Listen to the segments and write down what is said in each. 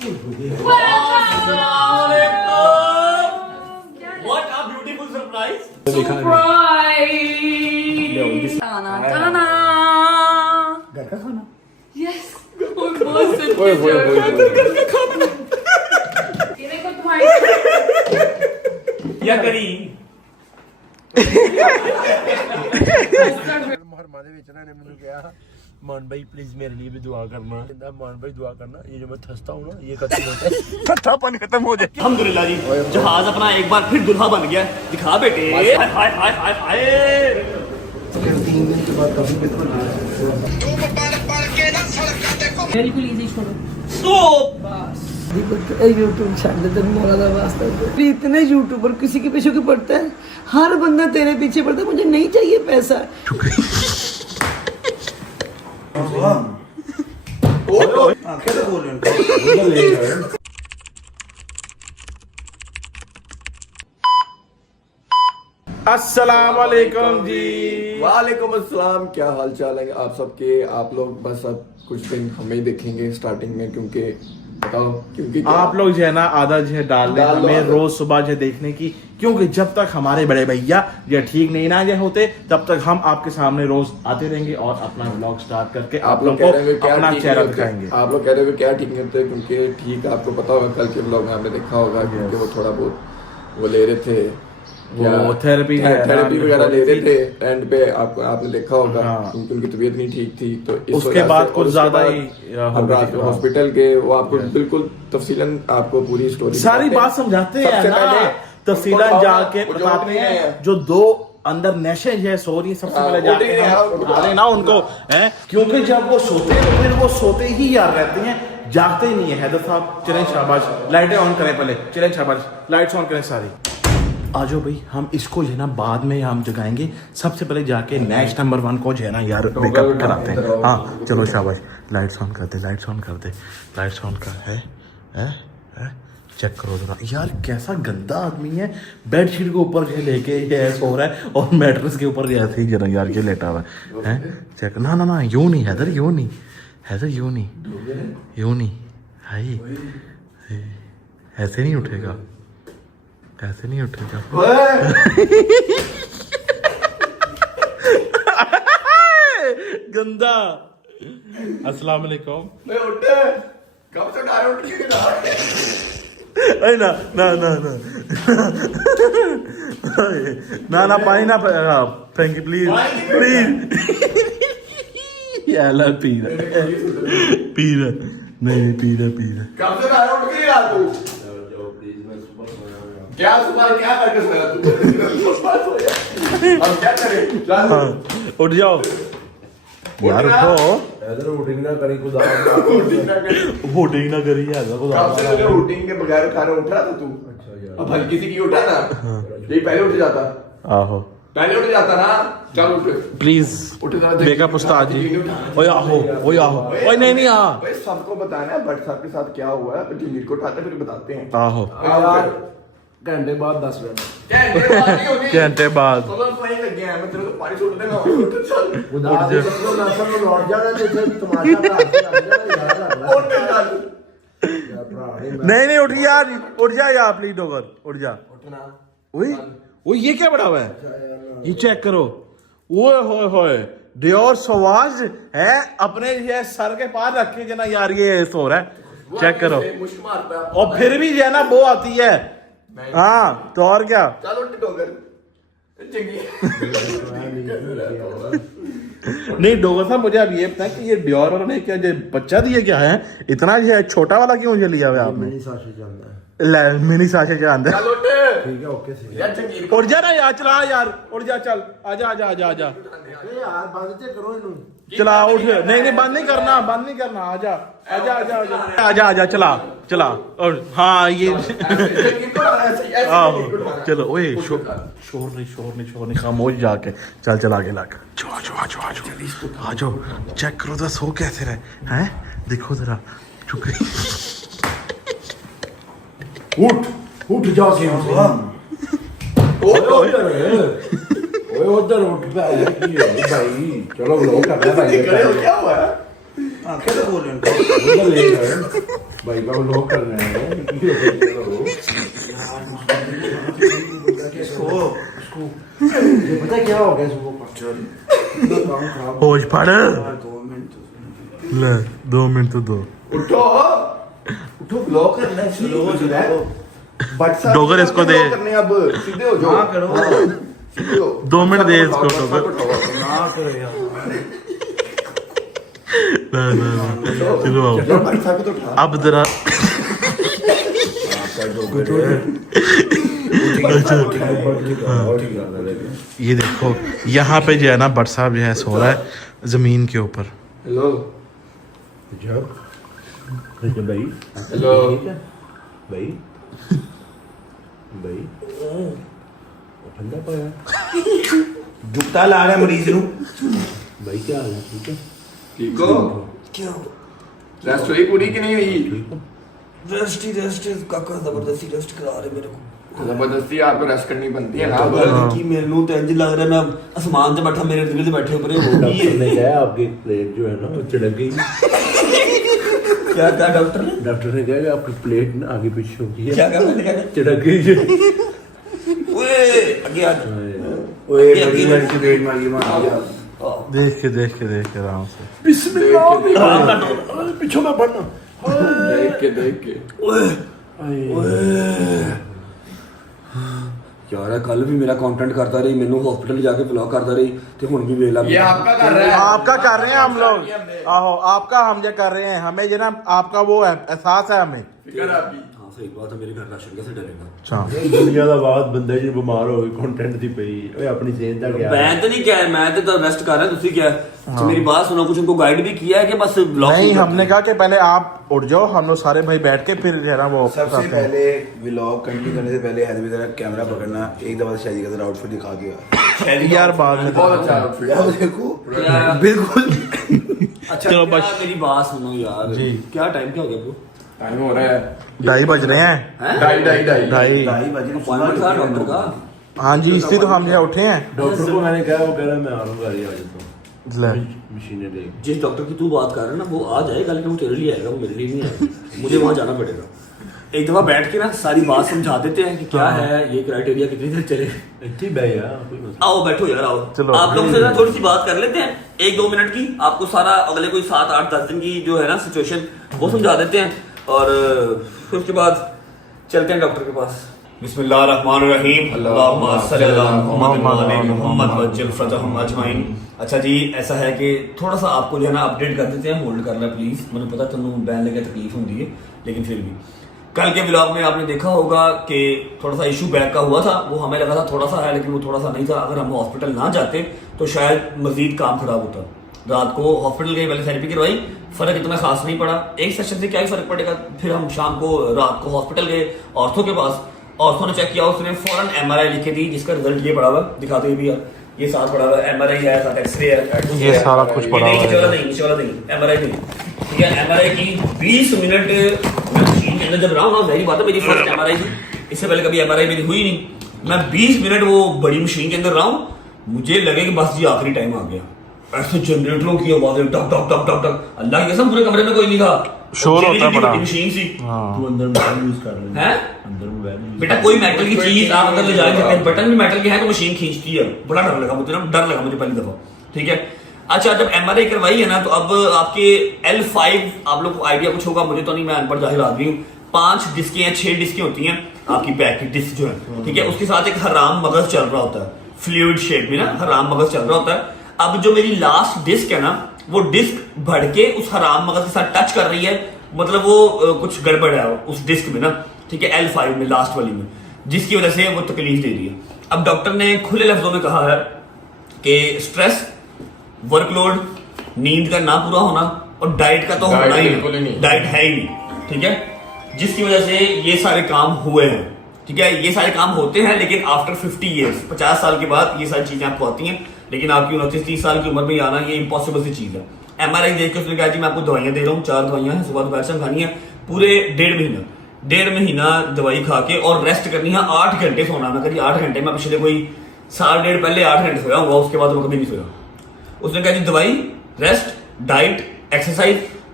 What a beautiful surprise! Surprise! Tana tana! घर का खाना Yes! Oh, बहुत ओए सच्ची ये देखो तुम्हारी या करी मुहर्रमा ਦੇ ਵਿੱਚ ਨਾ ਨੇ ਮੈਨੂੰ ਕਿਹਾ मान भाई प्लीज मेरे लिए भी दुआ करना कहता मान भाई दुआ करना ये जो मैं थसता हूँ ना ये खत्म होता है ठट्ठापन खत्म हो जाए अल्हम्दुलिल्लाह जी जहाज अपना एक बार फिर दुल्हा बन गया दिखा बेटे हाय हाय हाय हाय हाय 3 दिन के बाद काफी बिल्कुल इजी छोड़ो स्टॉप यूट्यूब छाड़ दे मौला दा वास्ता इतने यूट्यूबर किसी के पीछे क्यों पड़ता है हर बंदा तेरे पीछे पड़ता है मुझे नहीं चाहिए पैसा आंखें तो बोल रहे हैं अस्सलाम वालेकुम जी वालेकुम अस्सलाम। क्या हाल चाल है आप सबके। आप लोग बस अब कुछ दिन हमें ही देखेंगे स्टार्टिंग में क्योंकि बताओ क्योंकि आप लोग जो है ना आधा जो है डाल दें हमें रोज सुबह जो देखने की क्योंकि जब तक हमारे बड़े भैया ये ठीक नहीं ना जो होते तब तक हम आपके सामने रोज आते रहेंगे और अपना व्लॉग स्टार्ट करके आप लोग को अपना चेहरा दिखाएंगे। आप लोग कह रहे हो क्या ठीक नहीं होते क्योंकि ठीक आपको पता होगा कल के व्लॉग में आपने देखा होगा क्योंकि वो थोड़ा बहुत वो ले रहे थे वो थेरेपी वगैरह ले रहे थे एंड पे आपने देखा होगा क्योंकि उनकी तबीयत नहीं ठीक थी तो उसके बाद कुछ ज्यादा ही हॉस्पिटल के वो आपको बिल्कुल तफसीलन आपको पूरी स्टोरी सारी बात समझाते हैं ना तफसीलन जाके बताते हैं जो दो अंदर नशे है सो रही सबसे पहले जाके बता देना उनको है क्योंकि जब वो सोते हैं तो फिर वो सोते ही याद रहते हैं जागते ही नहीं है। हैदर साहब चलें शाबाश लाइटें ऑन करें पहले चलें शाबाश लाइट्स ऑन करें सारी आ जाओ भाई हम इसको जो है ना बाद में हम जगाएंगे सबसे पहले जाके नेक्स्ट नंबर 1 को जो है ना यार मेकअप कराते हैं। हाँ चलो शाबाश लाइट्स ऑन कर दे लाइट्स ऑन कर दे लाइट्स ऑन कर है चेक करो जरा यार कैसा गंदा आदमी है बेडशीट के ऊपर जो लेके ये सो रहा है और मैट्रेस के ऊपर ऐसे ही जरा यार ये लेटा हुआ है चेक ना ना ना यूं नहीं हैदर यूं नहीं हाय ऐसे नहीं उठेगा ऐसे नहीं उठेगा गंदा। अस्सलाम वालेकुम कब से उठ ना ना ना ना ना ना पानी ना थैंक यू प्लीज प्लीज याला पी रहा नहीं पी रहा कब से उठ के यार तू क्या सुबह क्या करके सोया तू अब क्या करें उठ जाओ यार उठो इधर वोटिंग ना करी खुदा वोटिंग ना करी यार खुदा कब से तुझे वोटिंग के बगैर खाना उठ रहा था तू अब हल्की सी की उठा ना ये पहले उठ जाता आहो पहले उठ जाता ना चल उठ प्लीज उठ जा मेकअप उस्ताद जी ओए आहो ओए नहीं आ भाई सबको बताना है बट साहब के साथ क्या हुआ है टीम को उठाते फिर बताते हैं आहो यार घंटे बाद 10 मिनट घंटे बाद चलो वहीं लग गया मैं तेरे को पानी छोड़ देगा चल खुदा दे बसलो नासर में लौट जाना तो इसे तमाशा का हाथ लग जाना यार उठ चल नहीं उठ यार उठ जा यार प्लीज डॉगर उठ जा उठना ओए ये क्या बड़ा हुआ है ये चेक करो ओए होए डियोर सवाज है अपने ये सर के पार रखे जना यार ये सो रहा है चेक करो मुश्क मारता है और फिर भी जो है ना वो आती है हाँ तो और क्या चल उठ डोगर चंगी नहीं डोगर साहब मुझे अब ये पता है कि ये डियोर और ने क्या जो बच्चा दिया क्या है इतना जो है छोटा वाला क्यों जो लिया हुआ आपने मेरी साशी चलता है मिनी साशे के अंदर चल उठ ठीक है ओके से यार चंगी उठ जा ना यार चला यार उठ जा चल आजा यार बंद ते करो इनु चला उठ नहीं बंद नहीं करना आजा चला और हाँ ये आहो चलो ओए शोर नहीं खामोश जाके चल आगे लाकर आ जाओ चेक करो तो सो कैसे रहे हैं देखो जरा चुप उठ जा से उधर उठ भाई चलो लोग कर रहा है क्या हुआ है आंखें तो बोल रहे भाई का लोग कर रहे हैं ये पता क्या हो गया इसको होश पड़ ले 2 मिनट तो दो उठो उठो ब्लॉक करना है स्लो हो जाए बट डोगर इसको दे। करने अब सीधे हो जाओ हाँ, करो। सीधे हो 2 मिनट दे इसको डोगर ना करो यार ना चलो आओ यार भाई साहब को तो उठा अब जरा ये देखो यहाँ पे जो है ना भट्ट साहब जो है सो रहा है जमीन के ऊपर। हेलो जब भाई हेलो भाई भाई ठंडा पाया जुगता ला रहा है मरीज नू भाई क्या हाल है ठीक है ठीक हो क्या रेस्ट हुई पूरी कि नहीं हुई रेस्ट काका जबरदस्ती रेस्ट करा रहे मेरे को जबरदस्ती आपको रेस्ट करनी बनती है ना कि मेनू तो इंज लग रहा है मैं आसमान से बैठा मेरे दिल से बैठे ऊपर हो गई डॉक्टर है ने कहा आपकी प्लेट जो है ना वो चिड़क गई क्या क्या डॉक्टर ने डॉक्टर ने कहा कि आपकी प्लेट ना आगे पीछे हो गई है क्या क्या मैंने कहा चिड़क गई है ओए आगे आ ओए बड़ी लड़की प्लेट मारी मार देख के आराम से बिस्मिल्लाह पीछे में पड़ना देख के यार कल भी मेरा कंटेंट करता रही मैनू हॉस्पिटल जाके ब्लॉग करता रही ते हुन भी वेला ये आपका कर रहा है आपका कर रहे हैं हम लोग आहो आपका हम जो कर रहे हैं हमें जो ना आपका वो है एहसास है हमें। फिक्र है आपकी हां सही बात है मेरे घर राशन कैसे डलेगा अच्छा दुनिया ਦਾ ਬਾਤ ਬੰਦੇ ਜੀ ਬਿਮਾਰ ਹੋ ਗਏ ਕੰਟੈਂਟ ਦੀ ਪਈ ਓਏ ਆਪਣੀ ਸਿਹਤ ਦਾ क्या मैं तो नहीं क्या है मैं तो रेस्ट कर रहा है तुसी क्या है तो मेरी बात सुनो कुछ उनको गाइड भी किया है कि बस ब्लॉग नहीं हमने कहा कि पहले आप उठ जाओ हम लोग सारे भाई बैठ के फिर जो है ना वो सबसे करते हैं। पहले व्लॉग कंटिन्यू करने से पहले हैदर जरा कैमरा पकड़ना एक दफा शादी का जरा आउटफिट दिखा के यार बाद में बहुत अच्छा outfit है। यार देखो यार। बिल्कुल अच्छा चलो क्या बस। मेरी बात सुनो यार जी। क्या टाइम क्या हो गया ब्रो टाइम हो रहा है 2:30 बज रहे हैं हैं 2:30 2:30 ढाई बजे अपॉइंटमेंट था डॉक्टर का हाँ जी इसलिए तो हम जो उठे हैं डॉक्टर को मैंने कहा वो कह रहा है मैं आ रहा हूँ गाड़ी आ जाता हूँ ले। मशीनें ले जिस डॉक्टर की तू बात कर रहा है ना वो आ जाएगा लेकिन वो तेरे लिए आएगा वो मेरे लिए नहीं आएगा मुझे वहां जाना पड़ेगा एक दफा बैठ के ना सारी बात समझा देते हैं कि क्या है ये क्राइटेरिया कितनी देर चले इतनी बे यार कोई मसला आओ बैठो यार आओ चलो। आप लोग से ना थोड़ी सी बात कर लेते हैं 1-2 मिनट की आपको सारा अगले कोई 7-8-10 दिन की जो है ना सिचुएशन वो समझा देते हैं और फिर उसके बाद चलते हैं डॉक्टर के पास बिस्मिल्लाहिर्रहमानिर्रहीम अल्लाहुम्मा सल्ली अला मुहम्मद वज्जिल फतहम अजमाइन। अच्छा जी ऐसा है कि थोड़ा सा आपको जो है ना अपडेट कर देते हैं होल्ड कर लें प्लीज मुझे पता तुम बैन लगे तकलीफ होती है लेकिन फिर भी कल के ब्लॉग में आपने देखा होगा कि थोड़ा सा इशू बैक का हुआ था वो हमें लगा था थोड़ा सा है लेकिन वो थोड़ा सा नहीं था अगर हम हॉस्पिटल ना जाते तो शायद मजीद काम खराब होता। रात को हॉस्पिटल गए पहले थेरेपी करवाई फर्क इतना खास नहीं पड़ा एक सेशन से क्या ही फर्क पड़ेगा फिर हम शाम को रात को हॉस्पिटल गए ऑर्थो के पास ऑर्थो ने चेक किया उसने फौरन MRI लिखे दी जिसका रिजल्ट ये पड़ा हुआ दिखाते हुए भी यार ये साथ पड़ा हुआ MRI है साथ एक्सरे है ये सारा कुछ पड़ा हुआ है। नीचे वाला नहीं MRI नहीं ठीक है MRI की 20 मिनट मैं मशीन के अंदर जब रहा हूँ ना वही बात है मेरी फर्स्ट MRI थी इससे पहले कभी MRI मेरी हुई नहीं मैं 20 मिनट वो बड़ी मशीन के अंदर रहा हूँ मुझे लगे कि बस जी आखिरी टाइम आ गया ऐसे जनरेटरों की आवाजें टक टक टक टक टक अल्लाह की कसम पूरे कमरे में कोई नहीं था शोर होता है बड़ा। मशीन सी तू अंदर मोबाइल यूज कर ले है अंदर मोबाइल बेटा कोई मेटल की चीज आप अंदर ले जाएंगे बटन भी मेटल के है तो मशीन खींचती है बड़ा डर लगा मुझे ना डर लगा मुझे पहली दफा ठीक है। अच्छा जब MRI करवाई है ना तो अब आपके L5 आप लोग को आइडिया कुछ होगा मुझे तो नहीं मैं अनपढ़ जाहिर आदमी हूँ 5 डिस्कें या 6 डिस्कें होती हैं आपकी बैक की डिस्क जो है ठीक है उसके साथ एक हराम मगज चल रहा होता है फ्लूइड शेप में ना हराम मगज चल रहा होता है। अब जो मेरी लास्ट डिस्क है ना वो डिस्क बढ़ के उस हराम मगज के साथ टच कर रही है मतलब वो कुछ गड़बड़ है उस डिस्क में ना ठीक है L5 में लास्ट वाली में जिसकी वजह से वो तकलीफ दे रही है। अब डॉक्टर ने खुले लफ्जों में कहा है कि स्ट्रेस वर्कलोड नींद का ना पूरा होना और डाइट का तो होना ही नहीं डाइट है ही नहीं ठीक है जिसकी वजह से ये सारे काम हुए हैं ठीक है ये सारे काम होते हैं लेकिन आफ्टर 50 ईयर्स 50 साल के बाद ये सारी चीजें आपको आती हैं लेकिन आपकी 29-30 साल की उम्र में आना ये इम्पॉसिबल सी चीज है। MRI देख के उसने कहा जी मैं आपको दवाइयां दे रहा हूँ 4 दवाइयां हैं सुबह दोपहर शाम खानी है पूरे 1.5 महीना दवाई खा के और रेस्ट करनी है 8 घंटे सोना मैं कभी 8 घंटे में पिछले कोई 1.5 पहले 8 घंटे सोया होगा उसके बाद मैं कभी नहीं सोया। उसने कहा जी दवाई रेस्ट डाइट एक्सरसाइज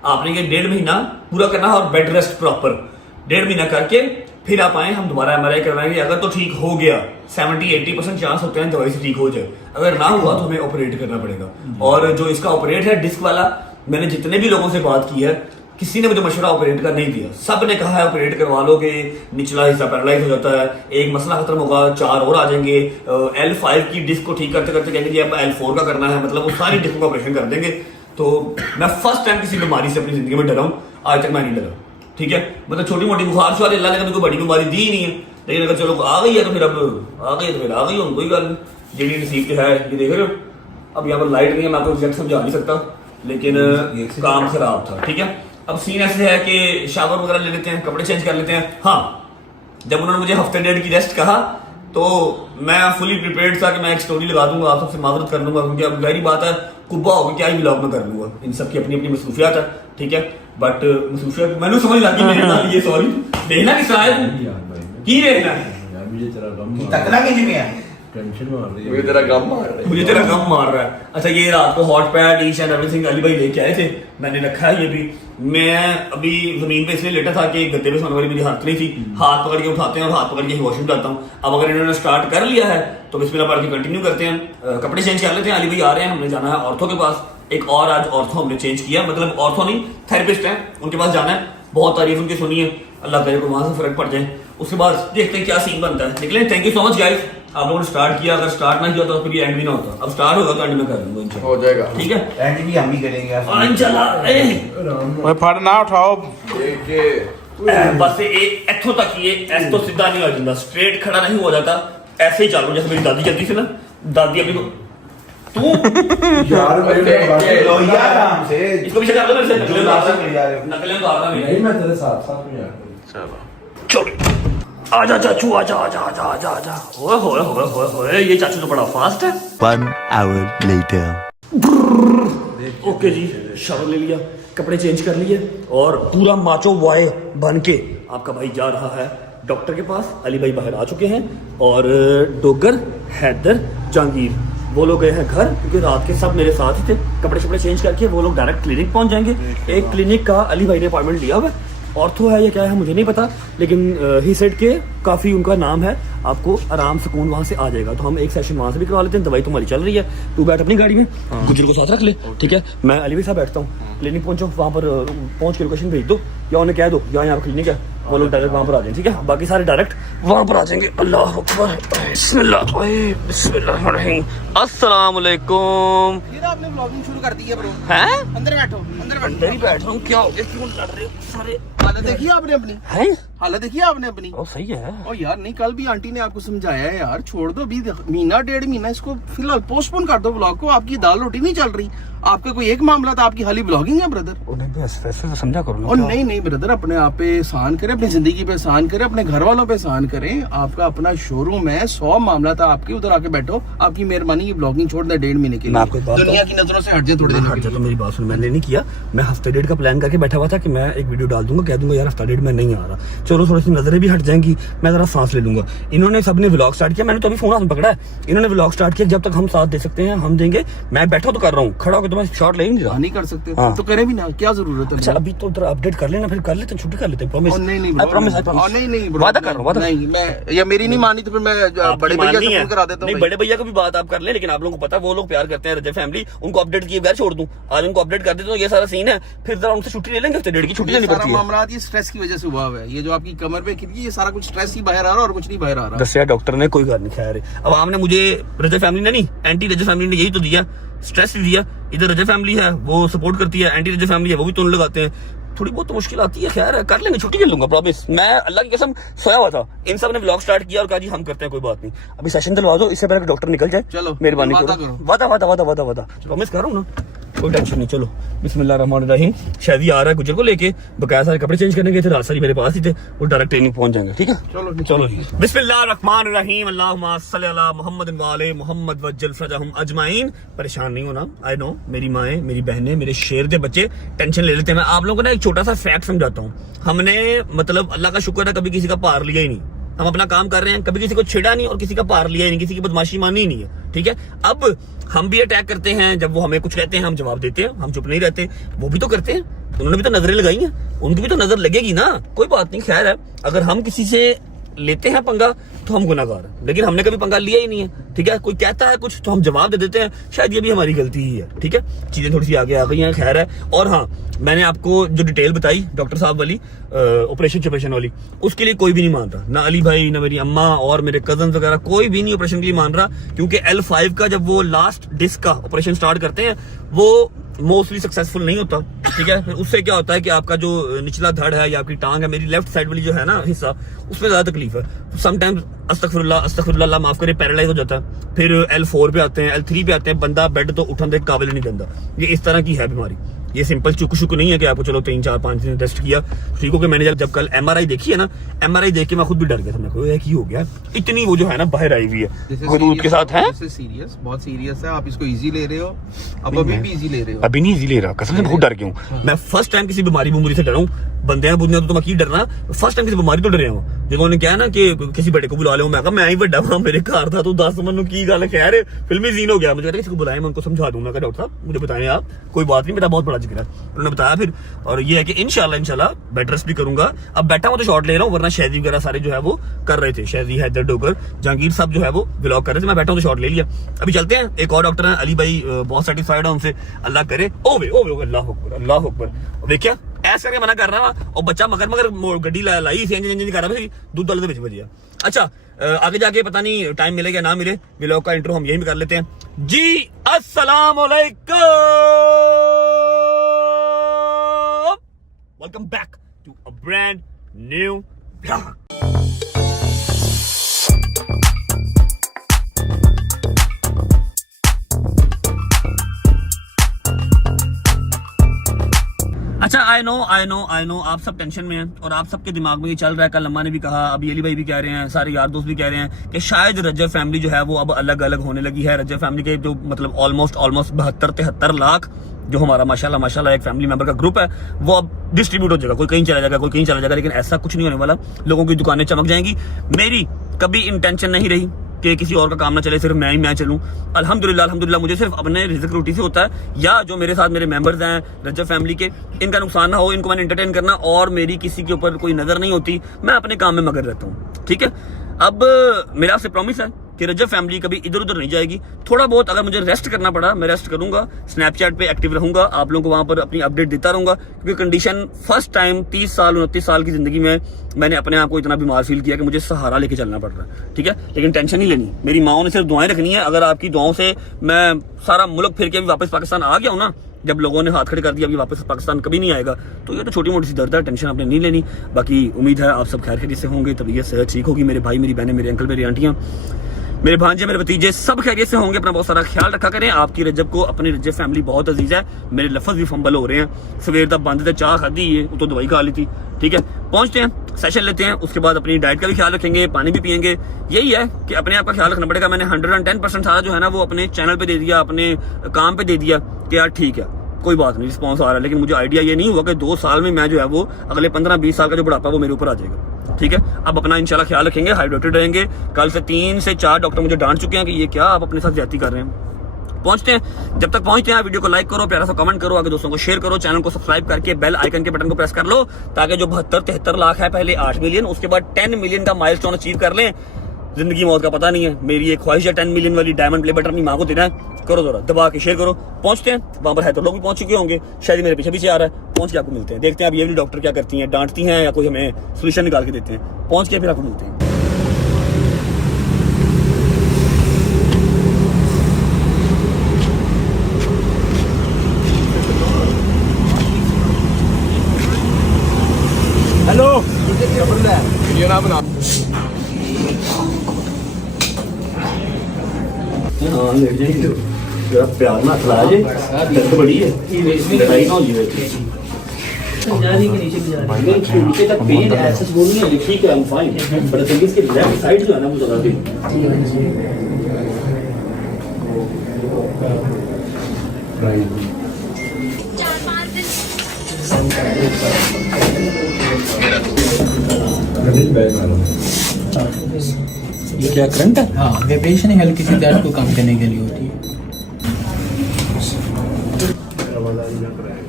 आपने ये 1.5 महीना पूरा करना है और बेड रेस्ट प्रॉपर 1.5 महीना करके फिर आप आए, हम दोबारा MRI करवाएंगे। अगर तो ठीक हो गया 70-80% चांस होते हैं दवाई से ठीक हो जाए, अगर ना हुआ तो हमें ऑपरेट करना पड़ेगा। और जो इसका ऑपरेट है डिस्क वाला, मैंने जितने भी लोगों से बात की है किसी ने मुझे मशवरा ऑपरेट का नहीं दिया, सब ने कहा है ऑपरेट करवा लो कि निचला हिस्सा पैरालाइज हो जाता है, एक मसला खत्म होगा, 4 और आ जाएंगे। L5 की डिस्क को ठीक करते करते कहेंगे अब L4 का करना है, मतलब वो सारी डिस्क का ऑपरेशन कर देंगे। तो मैं फर्स्ट टाइम किसी बीमारी से अपनी जिंदगी में डरा हूँ, आज तक मैं नहीं डरा। ठीक है, मतलब छोटी मोटी बुखार शुखार अल्लाह ने कभी कोई बड़ी बीमारी दी ही नहीं है, लेकिन अगर चलो आ गई है तो फिर अब आ गई तो फिर आ गई, कोई गल नहीं। जी नसीब के है, ये देख रहे हो। अब यहाँ पर लाइट नहीं है, मैं आपको एग्जैक्ट समझा नहीं सकता, लेकिन काम खराब था। ठीक है, अब सीन ऐसे है कि शावर वगैरह ले लेते हैं, कपड़े चेंज कर लेते हैं। हाँ, जब उन्होंने मुझे हफ्ते 1.5 की रेस्ट कहा तो मैं फुली प्रिपेयर्ड था कि मैं एक स्टोरी लगा दूंगा, आप सबसे माजरत कर लूंगा, क्योंकि अब जाहिर बात है कुब्बा होगा क्या ही व्लॉग में कर लूंगा, इन सबकी अपनी अपनी मसरूफियात है। ठीक है, बट मसरूफियात मैंने समझ लगी मेरे नाल ये, सॉरी देखना किस तरह है की देखना है, मुझे तेरा गम तकना किसी में है, टेंशन मार रही है, मुझे तेरा गम मार रहा है। मुझे तेरा गम मार रहा है। अच्छा, ये रात को hot pad each and everything Ali भाई लेके आए थे, मैंने रखा है ये भी। मैं अभी जमीन पे इसलिए लेटा था कि गद्दे पे सोने वाली मेरी हाथ नहीं थी, हाथ पकड़ के उठाते हैं और हाथ पकड़ के वॉशरूम जाता हूँ। अब अगर इन्होंने स्टार्ट कर लिया है तो बिस्मिल्लाह पढ़ के कंटिन्यू करते हैं, कपड़े चेंज कर लेते हैं। अली भाई आ रहे हैं, हमने जाना है ऑर्थो के पास। एक और आज ऑर्थो हमने चेंज किया, मतलब ऑर्थो नहीं थेरेपिस्ट है, उनके पास जाना है। बहुत तारीफ उनकी सुनी है, अल्लाह करे को वहां से फर्क पड़ जाए। उसके बाद देखते हैं क्या सीन बनता है, निकले। Thank you so much guys, आप लोगों ने स्टार्ट किया, अगर स्टार्ट ना किया तो फिर ये एंड भी ना होता। अब स्टार्ट होगा तो एंड में कर दूंगा इंशाल्लाह, हो जाएगा। ठीक है। एंड भी हम ही करेंगे यार। इंशाल्लाह फड़ ना उठाओ, बस एक इथों तक ये ऐसे तो सीधा नहीं हो जाता, स्ट्रेट खड़ा नहीं हो जाता, ऐसे ही चालू जैसे मेरी दादी चलती थी ना। दादी अपनी को तू यार मेरे लो यार आराम से, इसको पीछे कर लो मेरे से, नकलें नहीं नकलें तो आता नहीं, नहीं। मैं तेरे साथ साथ में यार। चलो आजा चाचू, आजा आजा आजा आजा आजा। ओए होए होए होए होए, ये चाचू तो बड़ा फास्ट है। 1 hour later. ओके जी, शावर ले लिया, कपड़े चेंज कर लिए और पूरा माचो बॉय बन के आपका भाई जा रहा है डॉक्टर के पास। अली भाई बाहर आ चुके हैं और डोगर, हैदर, जहांगीर वो लोग गए हैं घर, क्योंकि रात के सब मेरे साथ ही थे। कपड़े शपड़े चेंज करके वो लोग डायरेक्ट क्लिनिक पहुंच जाएंगे। एक क्लिनिक का अली भाई ने अपॉइंटमेंट लिया हुआ है, ऑर्थो है या क्या है मुझे नहीं पता, लेकिन ही सेड के काफ़ी उनका नाम है, आपको आराम सुकून वहाँ से आ जाएगा। तो हम एक सेशन वहाँ से भी करवा लेते हैं। दवाई तुम्हारी चल रही है, तू बैठ अपनी गाड़ी में, गुजर को साथ रख ले। ठीक है, मैं अली भाई साहब बैठता हूँ, क्लिनिक पहुँचो, वहाँ पर पहुँच के लोकेशन भेज दो या उन्हें कह दो यहाँ क्लिनिक है, वो लोग डायरेक्ट वहाँ पर आ जाएंगे। ठीक है, बाकी सारे डायरेक्ट वहाँ पर आ जाएंगे। अल्लाह अकबर, बिस्मिल्लाह बिस्मिल्लाहिर्रहमानिर्रहीम, अस्सलाम वालेकुम। फिर आपने ब्लॉगिंग शुरू कर दी है ब्रो। हैं? अंदर बैठो, अंदर बैठो। अंदर ही बैठ रहा हूँ, क्या हो गया, क्यों लड़ रहे हो सारे? हालत देखी आपने अपनी, हैं? हालत देखी आपने अपनी। ओ सही है। ओ यार नहीं, कल भी आंटी ने आपको समझाया है यार, छोड़ दो अभी महीना 1.5 महीना इसको फिलहाल पोस्टपोन कर दो ब्लॉग को। आपकी दाल रोटी नहीं चल रही, आपका कोई एक मामला था, आपकी खाली ब्लॉगिंग है ब्रदर। वैसे समझा करो ना। और नहीं नहीं ब्रदर, अपने आप पे एहसान करें, अपनी जिंदगी पे एहसान करें, अपने घर वालों पे एहसान करें। आपका अपना शोरूम है, 100 मामला था आपके, उधर आके बैठो। आपकी मेहरबानी की ब्लॉगिंग छोड़ दे 1.5 महीने के मैं आपको एक लिए, बात दुनिया की नजरों से हट जाए थोड़े दिन हट जा। तो मेरी बात सुन, मैंने नहीं किया, मैं हफ्ते 1.5 का प्लान करके बैठा हुआ था कि मैं एक वीडियो डाल दूंगा, कह दूंगा यार हफ्ता 1.5 मैं नहीं आ रहा, चलो थोड़ी सी नजरें भी हट जाएंगी, मैं जरा सांस ले लूंगा। इन्होंने सबने व्लॉग स्टार्ट किया, मैंने तो अभी फोन हाथ में पकड़ा है, इन्होंने व्लॉग स्टार्ट किया। जब तक हम साथ दे सकते हैं हम देंगे, मैं बैठा तो कर रहा हूँ, खड़ा होकर तो मैं शॉट ले ही नहीं रहा। नहीं कर सकते हाँ। तो करें भी ना, क्या जरूरत है। अच्छा अभी तो उधर अपडेट कर लेना, फिर कर लेते हैं, छुट्टी कर लेते हैं, प्रॉमिस। नहीं नहीं I promise, I bro, promise. नहीं नहीं bro, वादा कर रहा हूं, वादा। नहीं, मैं या मेरी नहीं मानी तो फिर मैं बड़े भैया से फोन करा देता हूँ। नहीं, बड़े भैया को भी बात आप कर ले, लेकिन आप लोगों को पता है वो लोग प्यार करते हैं, रजब फैमिली, उनको अपडेट किए बगैर छोड़ दूं। आज उनको अपडेट कर देता हूं, ये सारा सीन है, फिर जरा उनसे छुट्टी ले लेंगे, हफ्ते 1.5 की छुट्टी लेनी पड़ती है। मामला ये स्ट्रेस की वजह से हुआ है, ये जो आपकी कमर पे खिड़की, ये सारा कुछ स्ट्रेस ही बाहर आ रहा है और कुछ नहीं बाहर आ रहा। दसिया डॉक्टर ने, कोई बात नहीं, खैर अब आपने मुझे रजब फैमिली ने नहीं, एंटी रजब फैमिली ने यही तो दिया, स्ट्रेस ही दिया। इधर रजब फैमिली है वो सपोर्ट करती है, एंटी रजब फैमिली है वो भी तो लगाते हैं। थोड़ी बहुत तो मुश्किल आती है, खैर कर लेंगे, छुट्टी कर लूंगा, प्रॉमिस। मैं अल्लाह की कसम सोया हुआ था, इन सब ने व्लॉग स्टार्ट किया और कहा जी हम करते हैं, कोई बात नहीं। अभी सेशन दिलवा दो, इससे पहले डॉक्टर निकल जाए। चलो मेहरबानी वादा करो, करो। वादा वादा वादा वादा वादा, प्रॉमिस कर रहा हूँ ना, कोई टेंशन नहीं। चलो बिस्मिल्लाहिर्रहमानिर्रहीम। शादी आ रहा है गुजर को लेके, बकाया सारे कपड़े चेंज करने गए थे, रात सारी मेरे पास ही थे, वो डायरेक्ट ट्रेनिंग पहुंच जाएंगे। ठीक है, चलो चलो बिस्मिल्लाहिर्रहमानिर्रहीम, अल्लाहुम्मा सल्ली अला मुहम्मद व आले मुहम्मद वज्जल फरजहुम अजमाइन। परेशान नहीं होना, आई नो, मेरी माएँ, मेरी बहनें, मेरे शेर के बच्चे टेंशन ले लेते हैं। मैं आप लोगों को ना एक छोटा सा फैक्ट समझाता हूँ। हमने मतलब अल्लाह का शुक्र है कभी किसी का पार लिया ही नहीं, हम अपना काम कर रहे हैं, कभी किसी को छेड़ा नहीं और किसी का पार लिया ही नहीं, किसी की बदमाशी मानी ही नहीं है। ठीक है, अब हम भी अटैक करते हैं, जब वो हमें कुछ कहते हैं हम जवाब देते हैं, हम चुप नहीं रहते, वो भी तो करते हैं। उन्होंने भी तो नजरें लगाई हैं, उनकी भी तो नजर लगेगी ना, कोई बात नहीं, खैर है। अगर हम किसी से लेते हैं पंगा तो हम गुनाहगार हैं, लेकिन हमने कभी पंगा लिया ही नहीं है, ठीक है। कोई कहता है कुछ तो हम जवाब दे देते हैं, शायद ये भी हमारी गलती ही है, ठीक है। चीजें थोड़ी सी आगे आ गई हैं, खैर है। और हाँ, मैंने आपको जो डिटेल बताई डॉक्टर साहब वाली, ऑपरेशन वाली, उसके लिए कोई भी नहीं मान रहा, ना अली भाई, ना मेरी अम्मा और मेरे कजन वगैरह, कोई भी नहीं ऑपरेशन के लिए मान रहा, क्योंकि L5 का जब वो लास्ट डिस्क का ऑपरेशन स्टार्ट करते हैं वो मोस्टली सक्सेसफुल नहीं होता, ठीक है। फिर उससे क्या होता है कि आपका जो निचला धड़ है या आपकी टांग है, मेरी लेफ्ट साइड वाली जो है ना हिस्सा, उसमें ज्यादा तकलीफ है। समटाइम्स अस्तगफिरुल्लाह अल्लाह माफ करे, पैरालाइज हो जाता है। फिर L4 पे आते हैं, L3 पे आते हैं, बंदा बेड तो उठने के काबिल नहीं बनता। ये इस तरह की है बीमारी, ये सिंपल चुक नहीं है कि आपको चलो 3 4 5 दिन टेस्ट किया ठीक हो गया। मैंने जब कल MRI देखी है ना, MRI देख के मैं खुद भी डर गया था, मैं कहा क्या हो गया, इतनी वो जो है ना बाहर आई हुई है, हदूद के साथ है। सीरियस, बहुत सीरियस है, आप इसको इजी ले रहे हो, अब अभी भी इजी ले रहे हो। अभी नहीं इजी ले रहा, कसम से बहुत डर गया हूँ। मैं फर्स्ट टाइम किसी बीमारी से डरा हूँ। बंदे बुंदे तो मैं की डरना, फर्स्ट टाइम किसी बीमारी तो डरे हूँ। जब उन्होंने कहा ना कि किसी बड़े को बुला लो, मैं कहा मैं ही बड़ा वहां मेरे घर था, तो 10 मनु की गल, खैर फिल्मी सीन हो गया। मुझे कहते किसी को बुलाया, मैं उनको समझा दूंगा कि डॉक्टर साहब मुझे बताएं आप, कोई बात नहीं, मेरा बहुत बड़ा जिक्र है। उन्होंने बताया फिर, और ये है कि इंशाल्लाह बेड रेस्ट भी करूंगा। अब बैठा हूं तो शॉट ले रहा हूँ, वरना शहदी वगैरह सारे जो है वो कर रहे थे, शहदी हैदर डोगर जहांगीर साहब जो है वो व्लॉग कर रहे थे, मैं बैठा हूं तो शॉट ले लिया। अभी चलते हैं, एक और डॉक्टर है अली भाई, बहुत सेटिस्फाइड है उनसे, अल्लाह करे। ओवे अल्लाह अकबर, देखिया ऐसा करके मना कर रहा है, और बच्चा मगर गड्डी लाई थी, इंजन कर रहा था, दूध वाले बच गया। अच्छा, आगे जाके पता नहीं टाइम मिलेगा ना मिले, व्लॉग का इंट्रो हम यही भी कर लेते हैं जी। अस्सलाम वालेकुम, welcome back to a brand new vlog. अच्छा, आई नो आप सब टेंशन में हैं और आप सबके दिमाग में ये चल रहा है, कल अम्मा ने भी कहा, अभी अली भाई भी कह रहे हैं, सारे यार दोस्त भी कह रहे हैं कि शायद रजब फैमिली जो है वो अब अलग अलग होने लगी है। रजब फैमिली के जो मतलब ऑलमोस्ट 72-73 लाख जो हमारा माशाल्लाह एक फैमिली मेंबर का ग्रुप है, वो अब डिस्ट्रीब्यूट हो जाएगा, कोई कहीं चला जाएगा, कोई कहीं चला जाएगा, लेकिन ऐसा कुछ नहीं होने वाला। लोगों की दुकानें चमक जाएंगी। मेरी कभी इंटेंशन नहीं रही कि किसी और का काम ना चले, सिर्फ मैं चलूं। अल्हम्दुलिल्लाह मुझे सिर्फ अपने रिज़्क रोटी से होता है, या जो मेरे साथ मेरे मेंबर्स हैं रजब फैमिली के, इनका नुकसान ना हो, इनको मैंने एंटरटेन करना, और मेरी किसी के ऊपर कोई नजर नहीं होती, मैं अपने काम में मगन रहता हूँ, ठीक है। अब मेरा आपसे प्रॉमिस है कि रजब फैमिली कभी इधर उधर नहीं जाएगी। थोड़ा बहुत अगर मुझे रेस्ट करना पड़ा, मैं रेस्ट करूंगा, स्नैपचैट पे एक्टिव रहूंगा, आप लोगों को वहां पर अपनी अपडेट देता रहूंगा, क्योंकि कंडीशन फर्स्ट टाइम 29 साल की जिंदगी में मैंने अपने आप को इतना बीमार फील किया कि मुझे सहारा लेके चलना पड़ रहा है, ठीक है। लेकिन टेंशन नहीं लेनी, मेरी माओ ने सिर्फ दुआएं रखनी है। अगर आपकी दुआओं से मैं सारा मुल्क फिर के भी वापस पाकिस्तान आ गया हूँ ना, जब लोगों ने हाथ खड़े कर दिया अभी वापस पाकिस्तान कभी नहीं आएगा, तो ये तो छोटी मोटी सी दर्द है, टेंशन आपने नहीं लेनी। बाकी उम्मीद है आप सब खैर खैरियत से होंगे, तबीयत सेहत ठीक होगी, मेरे भाई मेरी बहनें मेरे अंकल मेरी आंटियां मेरे भांजे मेरे भतीजे सब खैरियत से होंगे। अपना बहुत सारा ख्याल रखा करें। आपकी रजब को अपनी रजब फैमिली बहुत अजीज है। मेरे लफ्ज भी फंबल हो रहे हैं, सवेर दा बंद चाह खाधी है, तो दवाई खा ली थी, ठीक है। पहुंचते हैं, सेशन लेते हैं, उसके बाद अपनी डाइट का भी ख्याल रखेंगे, पानी भी पियेंगे। यही है कि अपने आप का ख्याल रखना पड़ेगा। मैंने 110% सारा जो है ना वो अपने चैनल पे दे दिया, अपने काम पे दे दिया कि यार ठीक है कोई बात नहीं, रिस्पॉन्स आ रहा है। लेकिन मुझे आइडिया ये नहीं हुआ कि 2 साल में मैं जो है वो अगले 15-20 साल का जो बुढ़ापा वो मेरे ऊपर आ जाएगा, ठीक है। अब अपना इंशाल्लाह ख्याल रखेंगे, हाइड्रेटेड रहेंगे। कल से 3 से 4 डॉक्टर मुझे डांट चुके हैं कि ये क्या आप अपने साथ ज्यादती कर रहे हैं। पहुंचते हैं, जब तक पहुंचते हैं वीडियो को लाइक करो, प्यारा सा कमेंट करो, आगे दोस्तों को शेयर करो, चैनल को सब्सक्राइब करके बेल आइकन के बटन को प्रेस कर लो, ताकि जो 72-73 लाख है, पहले 8 मिलियन, उसके बाद 10 मिलियन का माइलस्टोन अचीव कर लें। जिंदगी मौत का पता नहीं है, मेरी एक ख्वाहिश है 10 मिलियन वाली डायमंड प्ले बटन अपनी माँ को देना है। करो जरा दबा के शेयर करो। पहुंचते हैं, वहां पर है तो लोग भी पहुंच चुके होंगे, शायद मेरे पीछे आ रहा है। पहुंच के आपको मिलते हैं, देखते हैं अब ये भी डॉक्टर क्या करती हैं, डांटती हैं या कोई हमें सोल्यूशन निकाल के देते हैं। पहुंच के फिर आपको मिलते हैं। हेलो, ये ना बना हाँ लेट जाएंगे, जरा प्यार ना खिलाया जे, दर्द बड़ी है, लड़ाई ना हो जाए। नीचे तक पेन ऐसा बोल नहीं है, ठीक है I am fine, but thing is कि लेफ्ट साइड जो है ना वो ज्यादा पेन। ये क्या करंट है? हाँ, वेब्रेशन है हल्की सी, दर्द को कम करने के लिए होती है।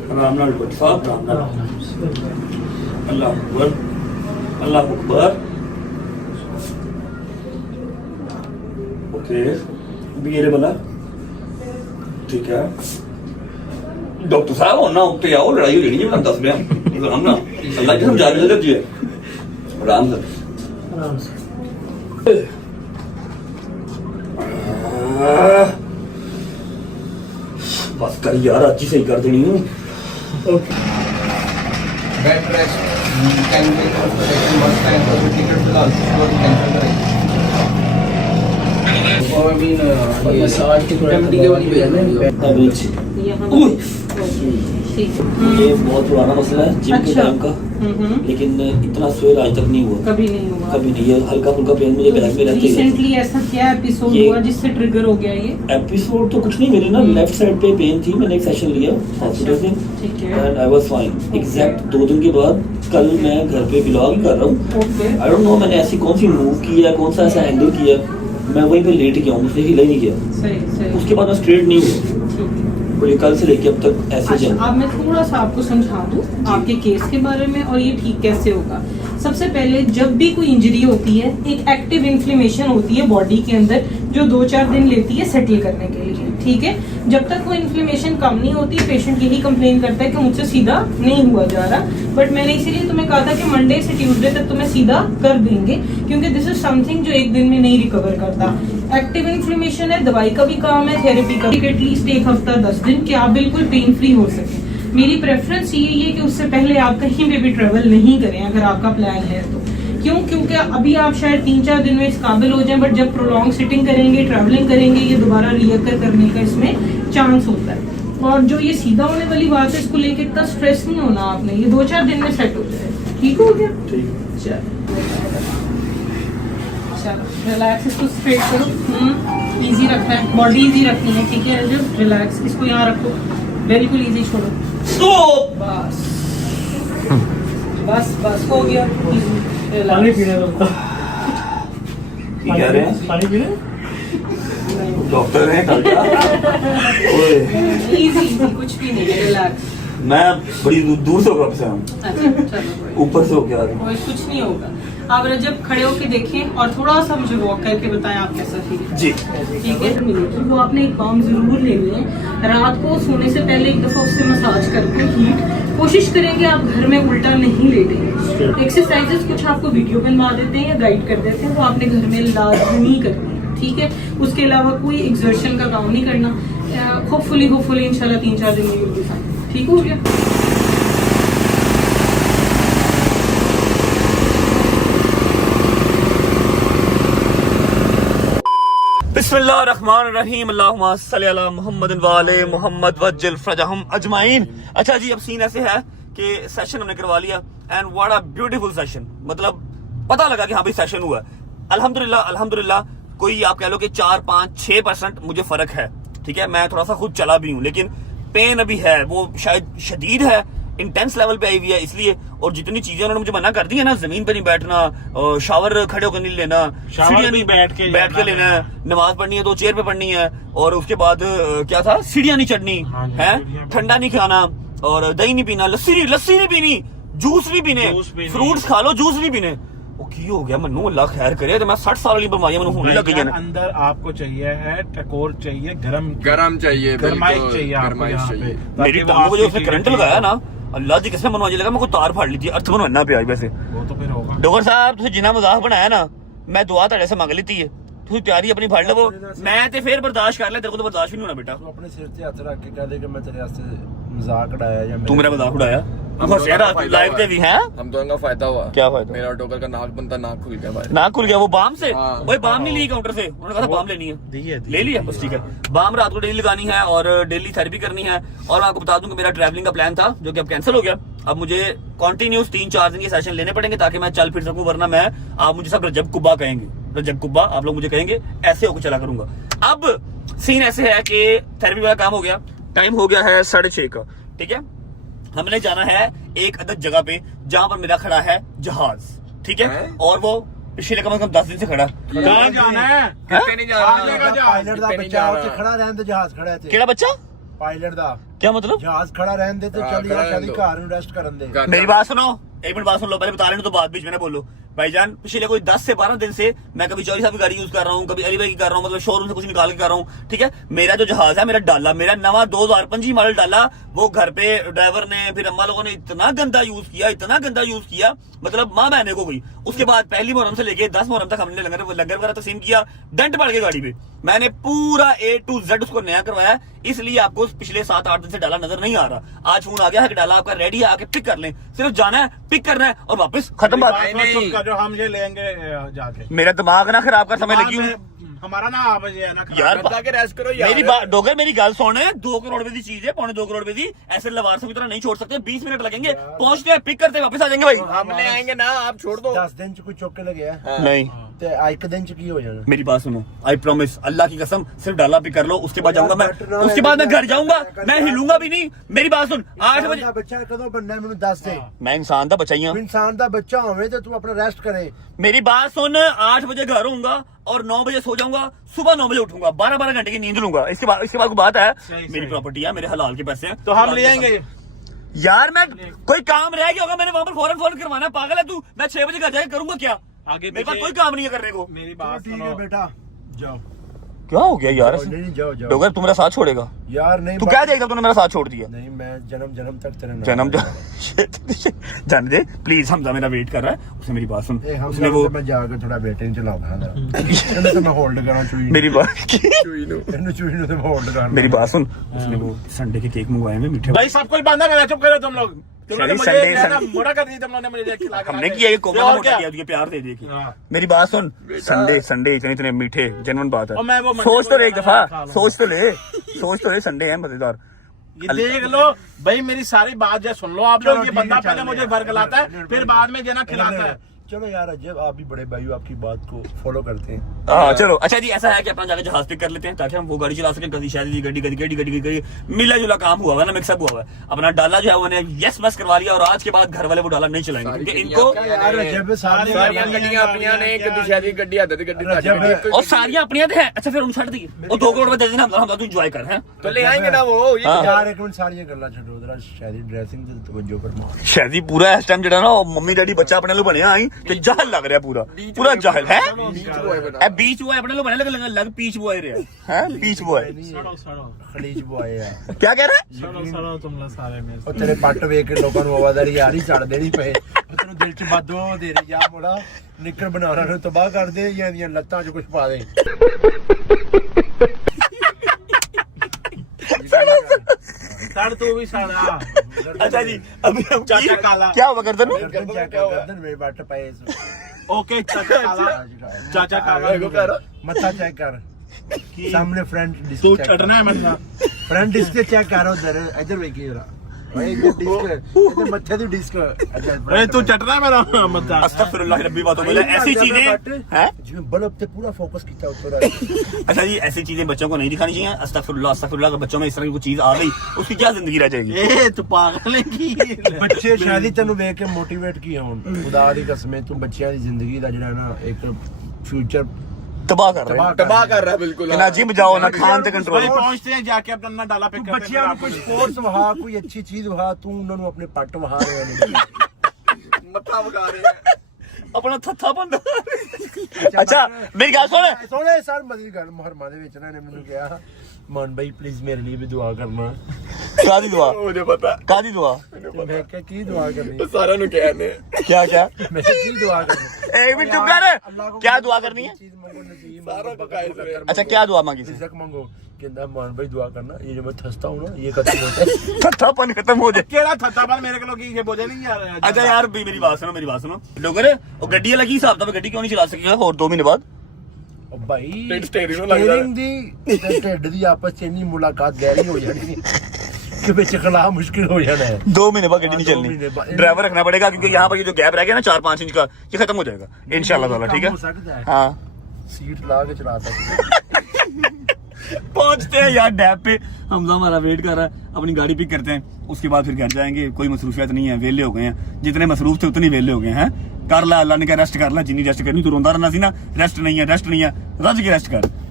आराम नाल डॉक्टर साहब, आराम नाल। अल्लाह अकबर, अल्लाह अकबर। ओके, भी ये वाला ठीक है। डॉक्टर साहब होना उत्ते आओ, लड़ाई हो जानी है, मैं दस रहा आराम ना। अल्लाह की समझा के दे आराम से। बस कर यार, आज ही सही कर देनी है। Bed rest can be must time for the ticket फिलहाल कैंसिल करें। और आई मीन मसाज की कमेटी के वाली भेजना ओए, ये बहुत पुराना मसला है जिम के टाइम का, लेकिन इतना स्वेर आज तक नहीं हुआ, कभी नहीं हुआ। कभी नहीं। ये हल्का फुल्का पेन मुझे बैक में रहते हैं। रिसेंटली ऐसा क्या एपिसोड ये- हुआ जिससे ट्रिगर हो गया ये? एपिसोड तो कुछ नहीं, मेरे ना लेफ्ट साइड पे पेन थी, मैंने एक सेशन लिया हॉस्पिटल से ठीक है। And I was fine. Exact 2 दिन के बाद कल मैं घर पे व्लॉग कर रहा हूँ। ओके। आई डोंट नो मैंने ऐसी कौन सी मूव की है, कौन सा ऐसा एंगल किया, मैं वहीं पे लेट गया हूँ, मुझसे हिला ही नहीं गया। सही सही। उसके बाद मैं स्ट्रेट नहीं हुआ, ठीक है। और ये कल से लेके अब तक ऐसे अच्छा, चल। अब मैं थोड़ा सा आपको समझा दूं आपके केस के बारे में और ये ठीक कैसे होगा। सबसे पहले जब भी कोई इंजरी होती है, एक एक्टिव इन्फ्लेमेशन होती है बॉडी के अंदर जो 2-4 दिन लेती है सेटल करने के लिए, ठीक है। जब तक वो इन्फ्लेमेशन कम नहीं होती, पेशेंट यही कंप्लेन करता है कि मुझसे सीधा नहीं हुआ जा रहा। बट मैंने इसीलिए तुम्हें कहा था कि मंडे से ट्यूसडे तक तुम्हें सीधा कर देंगे, क्योंकि दिस इज समथिंग जो एक दिन में नहीं रिकवर करता। एक्टिव इन्फ्लेमेशन है, दवाई का भी काम है, थेरेपी का भी। एटलीस्ट 1 हफ्ता 10 दिन कि आप बिल्कुल पेन फ्री हो सके। मेरी प्रेफरेंस यही है कि उससे पहले आप कहीं पे भी ट्रेवल नहीं करें अगर आपका प्लान है तो। क्यों? क्योंकि अभी आप शायद 3-4 दिन में इस काबिल हो जाएं, बट जब प्रोलॉन्ग सिटिंग करेंगे, ट्रैवलिंग करेंगे, ये दोबारा रिअकर करने का इसमें चांस होता है। और जो ये सीधा होने वाली बात है, इसको लेके इतना स्ट्रेस नहीं होना आपने, ये 2-4 दिन में सेट हो जाए। ठीक हो गया? चलो रिलैक्स, इसको स्ट्रेट करो। इजी रखना है, बॉडी इजी रखनी है, ठीक है। जो रिलैक्स, इसको यहाँ रखो, बिल्कुल इजी छोड़ो। बस बस बस हो गया। पानी पीने दो। कह रहे हैं पानी पीने, डॉक्टर हैं डॉक्टर। इजी इजी, कुछ भी नहीं है, रिलैक्स। मैं बड़ी दूर से होकर से हूँ, अच्छा चलो, ऊपर से होके आ रहा हूँ। कोई कुछ नहीं होगा। आप रजब खड़े होके देखें और थोड़ा सा मुझे वॉक करके बताएं आप कैसा फील। जी ठीक है। तो आपने एक बाम जरूर लेनी है, रात को सोने से पहले एक दफा उससे मसाज करके हीट कोशिश करेंगे आप घर में उल्टा नहीं लेटेंगे। एक्सरसाइजेस कुछ आपको वीडियो बनवा देते हैं या गाइड कर देते हैं, वो आपने घर में लाजमी करनी है, ठीक है। उसके अलावा कोई एक्सर्शन का काम नहीं करना। होपफुली इंशाल्लाह 3-4 दिन में you'll be fine। ठीक हो गया? बिस्मिल्लाहिर्रहमानिर्रहीम, अल्लाहुम्मा सल्ली अला मुहम्मद व आले मुहम्मद वज्जिल फरजहम अजमाइन। अच्छा जी, अब सीन ऐसे है कि सेशन हमने करवा लिया and what a beautiful session. मतलब पता लगा कि हाँ भाई सेशन हुआ। अल्हम्दुलिल्लाह कोई आप कह लो कि 4-5-6% मुझे फर्क है, ठीक है। मैं थोड़ा सा खुद चला भी हूँ, लेकिन पेन अभी है, वो शायद शदीद है, इंटेंस लेवल पे आई हुई है इसलिए। और जितनी चीजें उन्होंने मुझे मना कर दी है ना, जमीन पे नहीं बैठना, शावर खड़े होकर नहीं लेना, सीढ़ियां नहीं बैठ के लेना है, नमाज पढ़नी है तो चेयर पे पढ़नी है, और उसके बाद क्या था, सीढ़ियां नहीं चढ़नी है, ठंडा नहीं खाना, और दही नहीं पीना, लस्सी नहीं पीनी, जूस नहीं पीने, फ्रूट्स खा लो, जूस नहीं पीने। की हो गया मनु, अल्लाह खैर करे। तो मैं 60 साल वाली बीमारियां मैंने होने लग गई है। अंदर आपको चाहिए है टकोर चाहिए, गरम चाहिए, गरमाइश चाहिए आपको यहाँ पे। मेरी टांगों को जो उसने करंट लगाया ना, अल्लाह जी किसने मनवा लगा, मैं कोई तार फाड़ ली थी, अर्थ बनवाना पे आज। वैसे वो तो फिर होगा। डॉक्टर साहब तुझे जिन्ना मजाक बनाया ना, मैं दुआ तेरे से मांग ली है, तू तैयारी अपनी फाड़ लवो, मैं ते फिर बर्दाश्त कर ले, तेरे को तो बर्दाश्त भी नहीं होना बेटा। तू अपने सिर ते हथ रख के कह दे कि मैं तेरे वास्ते मजाक उड़ाया या तू मेरा मजाक उड़ाया, लाइव पे भी है। हम दोनों का फायदा हुआ। क्या फायदा? मेरा डॉक्टर का नाक बनता, नाक खुल गया भाई। नाक खुल गया, वो बाम से। हाँ। वही बाम नहीं ली काउंटर से, उन्होंने कहा था बाम लेनी है, ले लिया बस, ठीक है। बाम रात को डेली लगानी है और डेली थेरेपी करनी है। और मैं आपको बता दूं कि मेरा ट्रैवलिंग का प्लान था जो कि अब कैंसिल हो गया। अब मुझे कंटिन्यूस 3-4 दिन के सेशन लेने पड़ेंगे ताकि मैं चल फिर सकूं, वरना मैं, आप मुझे सब रजब कुब्बा कहेंगे, रजब कुब्बा आप लोग मुझे कहेंगे, ऐसे होकर चला करूंगा। अब सीन ऐसे है कि थेरेपी वाला काम हो गया, टाइम हो गया है 6:30 का, ठीक है। हमने जाना है एक अदद जगह पे जहां पर मेरा खड़ा है जहाज, ठीक है। और वो पिछले कम से कम 10 दिन से खड़ा। कहाँ जाना है? कितने नहीं जा रहा, पायलट दा बच्चा उत्ते खड़ा रहन ते जहाज खड़ा है। केड़ा बच्चा? ਪਾਇਲਟ ਦਾ क्या मतलब? ਜਹਾਜ਼ ਖੜਾ ਰਹਿਣ ਦੇ ਤੇ ਚੱਲ ਯਾਰ ਸ਼ਾਦੀ ਘਰ ਨੂੰ ਰੈਸਟ ਕਰਨ ਦੇ। मेरी बात सुनो, एक मिनट बात सुन लो, पहले बता लेने तो बाद बीच में ना बोलो। भाईजान पिछले कोई 10 से 12 दिन से मैं कभी चौधरी साहब की गाड़ी यूज कर रहा हूँ, कभी अली भाई की कर रहा हूँ, मतलब शोरूम से कुछ निकाल के कर रहा हूँ, ठीक है। मेरा जो जहाज है, मेरा डाला, मेरा नवा 2025 मॉडल डाला, वो घर पे ड्राइवर ने फिर अम्मा लोगों ने इतना गंदा यूज किया, इतना गंदा यूज किया, मतलब माँ बहने को गई। उसके बाद पहली मुहर्रम से लेके 10 मुहर्रम तक हमने लंगर वगैरह तकसीम किया, डेंट पड़ गई गाड़ी पे। मैंने पूरा A to Z उसको नया करवाया, इसलिए आपको पिछले 7-8 दिन से डाला नजर नहीं आ रहा। आज फोन आ गया है कि डाला आपका रेडी है, आके पिक कर लें। सिर्फ जाना है, पिक करना है और वापस खत्म बात। जो हम ये लेंगे जाके मेरा दिमाग ना खराब कर, समय लगी हूँ हमारा ना आप ये ना यार। जाके रेस्ट करो यार। मेरी बात डोगर, मेरी गल सुन, 2 करोड़ रुपए की चीज है, 2.25 करोड़ रुपए की, ऐसे लवार की तरह नहीं छोड़ सकते। 20 मिनट लगेंगे, पहुंचते हैं, पिक करते हैं, वापस आ जाएंगे भाई। हम ले आएंगे ना, आप छोड़ दो। 10 दिन ਚ ਕੋਈ ਚੁੱਕ ਕੇ ਲਗਿਆ नहीं, ਤੇ ਇੱਕ ਦਿਨ ਚ ਕੀ ਹੋ ਜਾਣਾ। मेरी बात सुनो, आई प्रॉमिस, अल्लाह की कसम, सिर्फ डाला पिक कर लो, उसके बाद जाऊंगा मैं, उसके बाद मैं घर जाऊंगा, मैं हिलूंगा भी नहीं। मेरी बात सुन, 8 बजे ਦਾ ਬੱਚਾ ਕਦੋਂ ਬਣਨਾ ਹੈ ਮੈਨੂੰ ਦੱਸ ਦੇ। मैं इंसान दा बचाइया। ਤੂੰ ਇਨਸਾਨ ਦਾ ਬੱਚਾ ਹੋਵੇਂ ਤੇ ਤੂੰ ਆਪਣਾ ਰੈਸਟ ਕਰੇ। मेरी बात सुन, 8 बजे घर होऊंगा और 9 बजे सो जाऊंगा, सुबह 9 बजे उठूंगा, 12 घंटे की नींद लूंगा। इसके बाद कोई बात है, मेरी प्रॉपर्टी है, मेरे हलाल के पैसे हैं, तो हम ले आएंगे यार। मैं कोई काम रह गया होगा, मैंने वहां पर फौरन करवाना है, पागल है तू। मैं 6 बजे घर जाके करूंगा क्या? आगे मेरे पास कोई काम नहीं है करने को। मेरी ਚਲੋ बात ਠੀਕ सुनो ਹੈ बेटा जाओ। क्या हो गया यार? नहीं नहीं जाओ जाओ। डोगर तू मेरा साथ छोड़ेगा? यार नहीं तू क्या देगा, तूने मेरा साथ छोड़ दिया। नहीं मैं जन्म तक तेरे जन्म जाने दे प्लीज। हमजा मेरा वेट कर रहा है, उसने मेरी बात सुन, हम उसने वो मैं जाकर थोड़ा बेटे नहीं चलाऊंगा ना ਇਹਨੂੰ तो मैं होल्ड करा चुई मेरी बात ਇਹਨੂੰ चुई ਨੂੰ तो मैं होल्ड करा। मेरी बात सुन, उसने वो संडे के केक मंगवाए हैं मीठे। भाई सब कुछ बंदा करा, चुप करो तुम लोग। तुम लोग ने मुझे संडे- ज्यादा मोटा कर दिया, तुम लोग ने मुझे खिला के हमने रखा किया, ये है। कोका और मोटा क्या? किया, तुझे प्यार दे दिए। हाँ। मेरी बात सुन, संडे इतने मीठे, जेन्युइन बात और मैं है। वो मंडे सोच को तो ले एक खा दफा, लूंगा। सोच तो ले, संडे है मजेदार। ये देख लो भाई, मेरी सारी बात जो सुन लो आप लोग। ये बंदा पहले मुझे वर्गलाता है, फिर बाद में जो ना खिलाता है। चलो यार अजब, आप भी बड़े भाई हो, आपकी बात को फॉलो करते हैं। हाँ चलो, अच्छा जी, ऐसा है कि अपना जाकर जहाज पिक कर लेते हैं ताकि हम वो गाड़ी चला सकें। कभी शायद गड्डी मिला जुला काम हुआ है ना, मिक्सअप हुआ है। अपना डाला जो है उन्हें यस बस करवा लिया, और आज के बाद घर वाले वो डाला नहीं चलाएंगे, क्योंकि इनको यार अजब सारी सारियां गड्डियां अपनियां ने, एक दिशादी गड्डी आदत गड्डी और सारियां अपनी है। अच्छा फिर उन छੱਡ दी, और 2 करोड़ में दे देना, हम तू एंजॉय कर हैं। तो ले आएंगे ना वो। हाँ। यार एक मिनट सारी गल्ला छड्डो, जरा शादी ड्रेसिंग ते तवज्जो फरमाओ। शादी पूरा इस टाइम जड़ा ना मम्मी डैडी बच्चा अपने लो बने आई ते जाहल लग रहा पूरा जाहल है। बीच बॉय अपने लो बने लग पीच बॉय रहा है, पीच बॉय खलीज बॉय है। क्या कह रहा है? तुम लोग सारे में ਉਹ ਤੇਰੇ ਪੱਟ ਵੇਖ ਕੇ ਲੋਕਾਂ ਨੂੰ ਆਵਾਜ਼ਾਰੀ ਯਾਰ ਹੀ ਛੱਡ ਦੇਣੀ ਪਏ। ਉਹ ਤੈਨੂੰ ਦਿਲ ਚ ਬਾਦੋ ਦੇ ਰਹੀ ਜਾ ਮੋੜਾ ਨਿੱਕਰ ਬਣਾਉਣਾ ਨੂੰ ਤਬਾਹ ਕਰ ਦੇ, ਜਾਂ ਦੀਆਂ ਲੱਤਾਂ 'ਚ ਕੁਝ ਪਾ ਦੇ। सड़ तू भी सड़ा। अच्छा जी, अभी हम चाचा काला। क्या हुआ गर्दन में? गर्दन चेक कर, गर्दन में पट्ट पाए। ओके चाचा काला, चाचा काला। मत्था चेक कर, सामने फ्रंट तू डिस्क चढ़ना है मतलब। फ्रंट डिस्क चेक कर, उधर इधर वेखी जरा भाई डिस्क इधर मत्थे दी डिस्क। अरे तू चटना है मेरा मतलब। अस्तगफिरुल्लाह रब्बी बातों में ऐसी चीजें हैं। जिवें बल्ब ते पूरा फोकस किया ऊपर। अच्छा जी, ऐसी चीजें बच्चों को नहीं दिखानी चाहिए। अस्तगफिरुल्लाह, अगर बच्चों में इस तरह की कोई चीज आ गई, उसकी क्या जिंदगी रह जाएगी? ए तू पागल है की ਬੱਚੇ ਸ਼ਾਇਦ ਤੈਨੂੰ ਵੇਖ ਕੇ ਮੋਟੀਵੇਟ ਕੀ ਹੋਣ। ਖੁਦਾ ਦੀ ਕਸਮ, ਤੂੰ ਬੱਚਿਆਂ ਦੀ ਜ਼ਿੰਦਗੀ ਦਾ ਜਿਹੜਾ ਨਾ ਇੱਕ ਫਿਊਚਰ तबाह कर रहे हैं। तबाह कर रहा है बिल्कुल। ना जिम जाओ ना खान से कंट्रोल। भाई पहुंचते हैं जाके अपना डाला पिक करते हैं। ਬੱਚਿਆਂ ਨੂੰ ਕੋਈ ਸਪੋਰट्स ਵਹਾ, ਕੋਈ ਅੱਛੀ ਚੀਜ਼ ਵਹਾ, ਤੂੰ ਉਹਨਾਂ ਨੂੰ ਆਪਣੇ ਪੱਟ ਵਹਾ ਰਿਹਾ ਨਹੀਂ। मत्था बगा रहे हैं। अपना थत्था बंदा। अच्छा मेरी गल सुन, ਸੋਹਣੇ ਸਰ ਮਦੀ ਗੱਲ ਮੁਹਰਮਾਂ ਦੇ ਵਿੱਚ ਇਹਨਾਂ ਨੇ ਮੈਨੂੰ ਕਿਹਾ, मान भाई प्लीज मेरे लिए भी दुआ करना। कादी दुआ? मुझे पता। कादी दुआ? मैं क्या की दुआ करनी? सारा नु कहने क्या मैं की दुआ करनी? एक मिनट चुप कर, क्या दुआ करनी है? चीज मांगो, नसीब सारा मांगो, को कायद बकरा है। मांगो, अच्छा क्या दुआ मांगी? रिज़्क़ मांगो। कहता मान भाई दुआ करना, ये जो मैं थसता हूँ ना ये खत्म होता है। थत्थापन खत्म हो जाए। केड़ा थत्थापन मेरे को ये बोझे नहीं आ रहा है। अच्छा यार मेरी बात सुनो लोगर, और गड्डी वाला की हिसाब था, गड्डी क्यों नहीं चला सकेगा और 2 महीने बाद? भाई स्टेरिंग लगदा स्टेरिंग दी ते ढिड दी आपस च इन्नी मुलाकात गहरी हो जानी कि विच खला मुश्किल हो जाना है। 2 महीने बाद गड्डी नहीं 2 महीने बाद। चलनी, ड्राइवर रखना पड़ेगा, क्योंकि यहाँ पर ये जो गैप रह गया ना 4-5 इंच का, ये खत्म हो जाएगा इंशाल्लाह ताला। ठीक हो सकता है है। हाँ, सीट ला के चला सकते। पहुंचते हैं यार डैब पे। हमजा हमारा वेट कर रहा है, अपनी गाड़ी पिक करते हैं, उसके बाद फिर घर जाएंगे। कोई मसरूफियत नहीं है, वेले हो गए हैं, जितने मसरूफ थे उतने वेले हो गए हैं। कर ला, अल्लाह ने कहा रेस्ट कर ला, जिन्नी रेस्ट करनी, तू रोंदा रहना सी ना, रेस्ट नहीं है, रज के रेस्ट कर।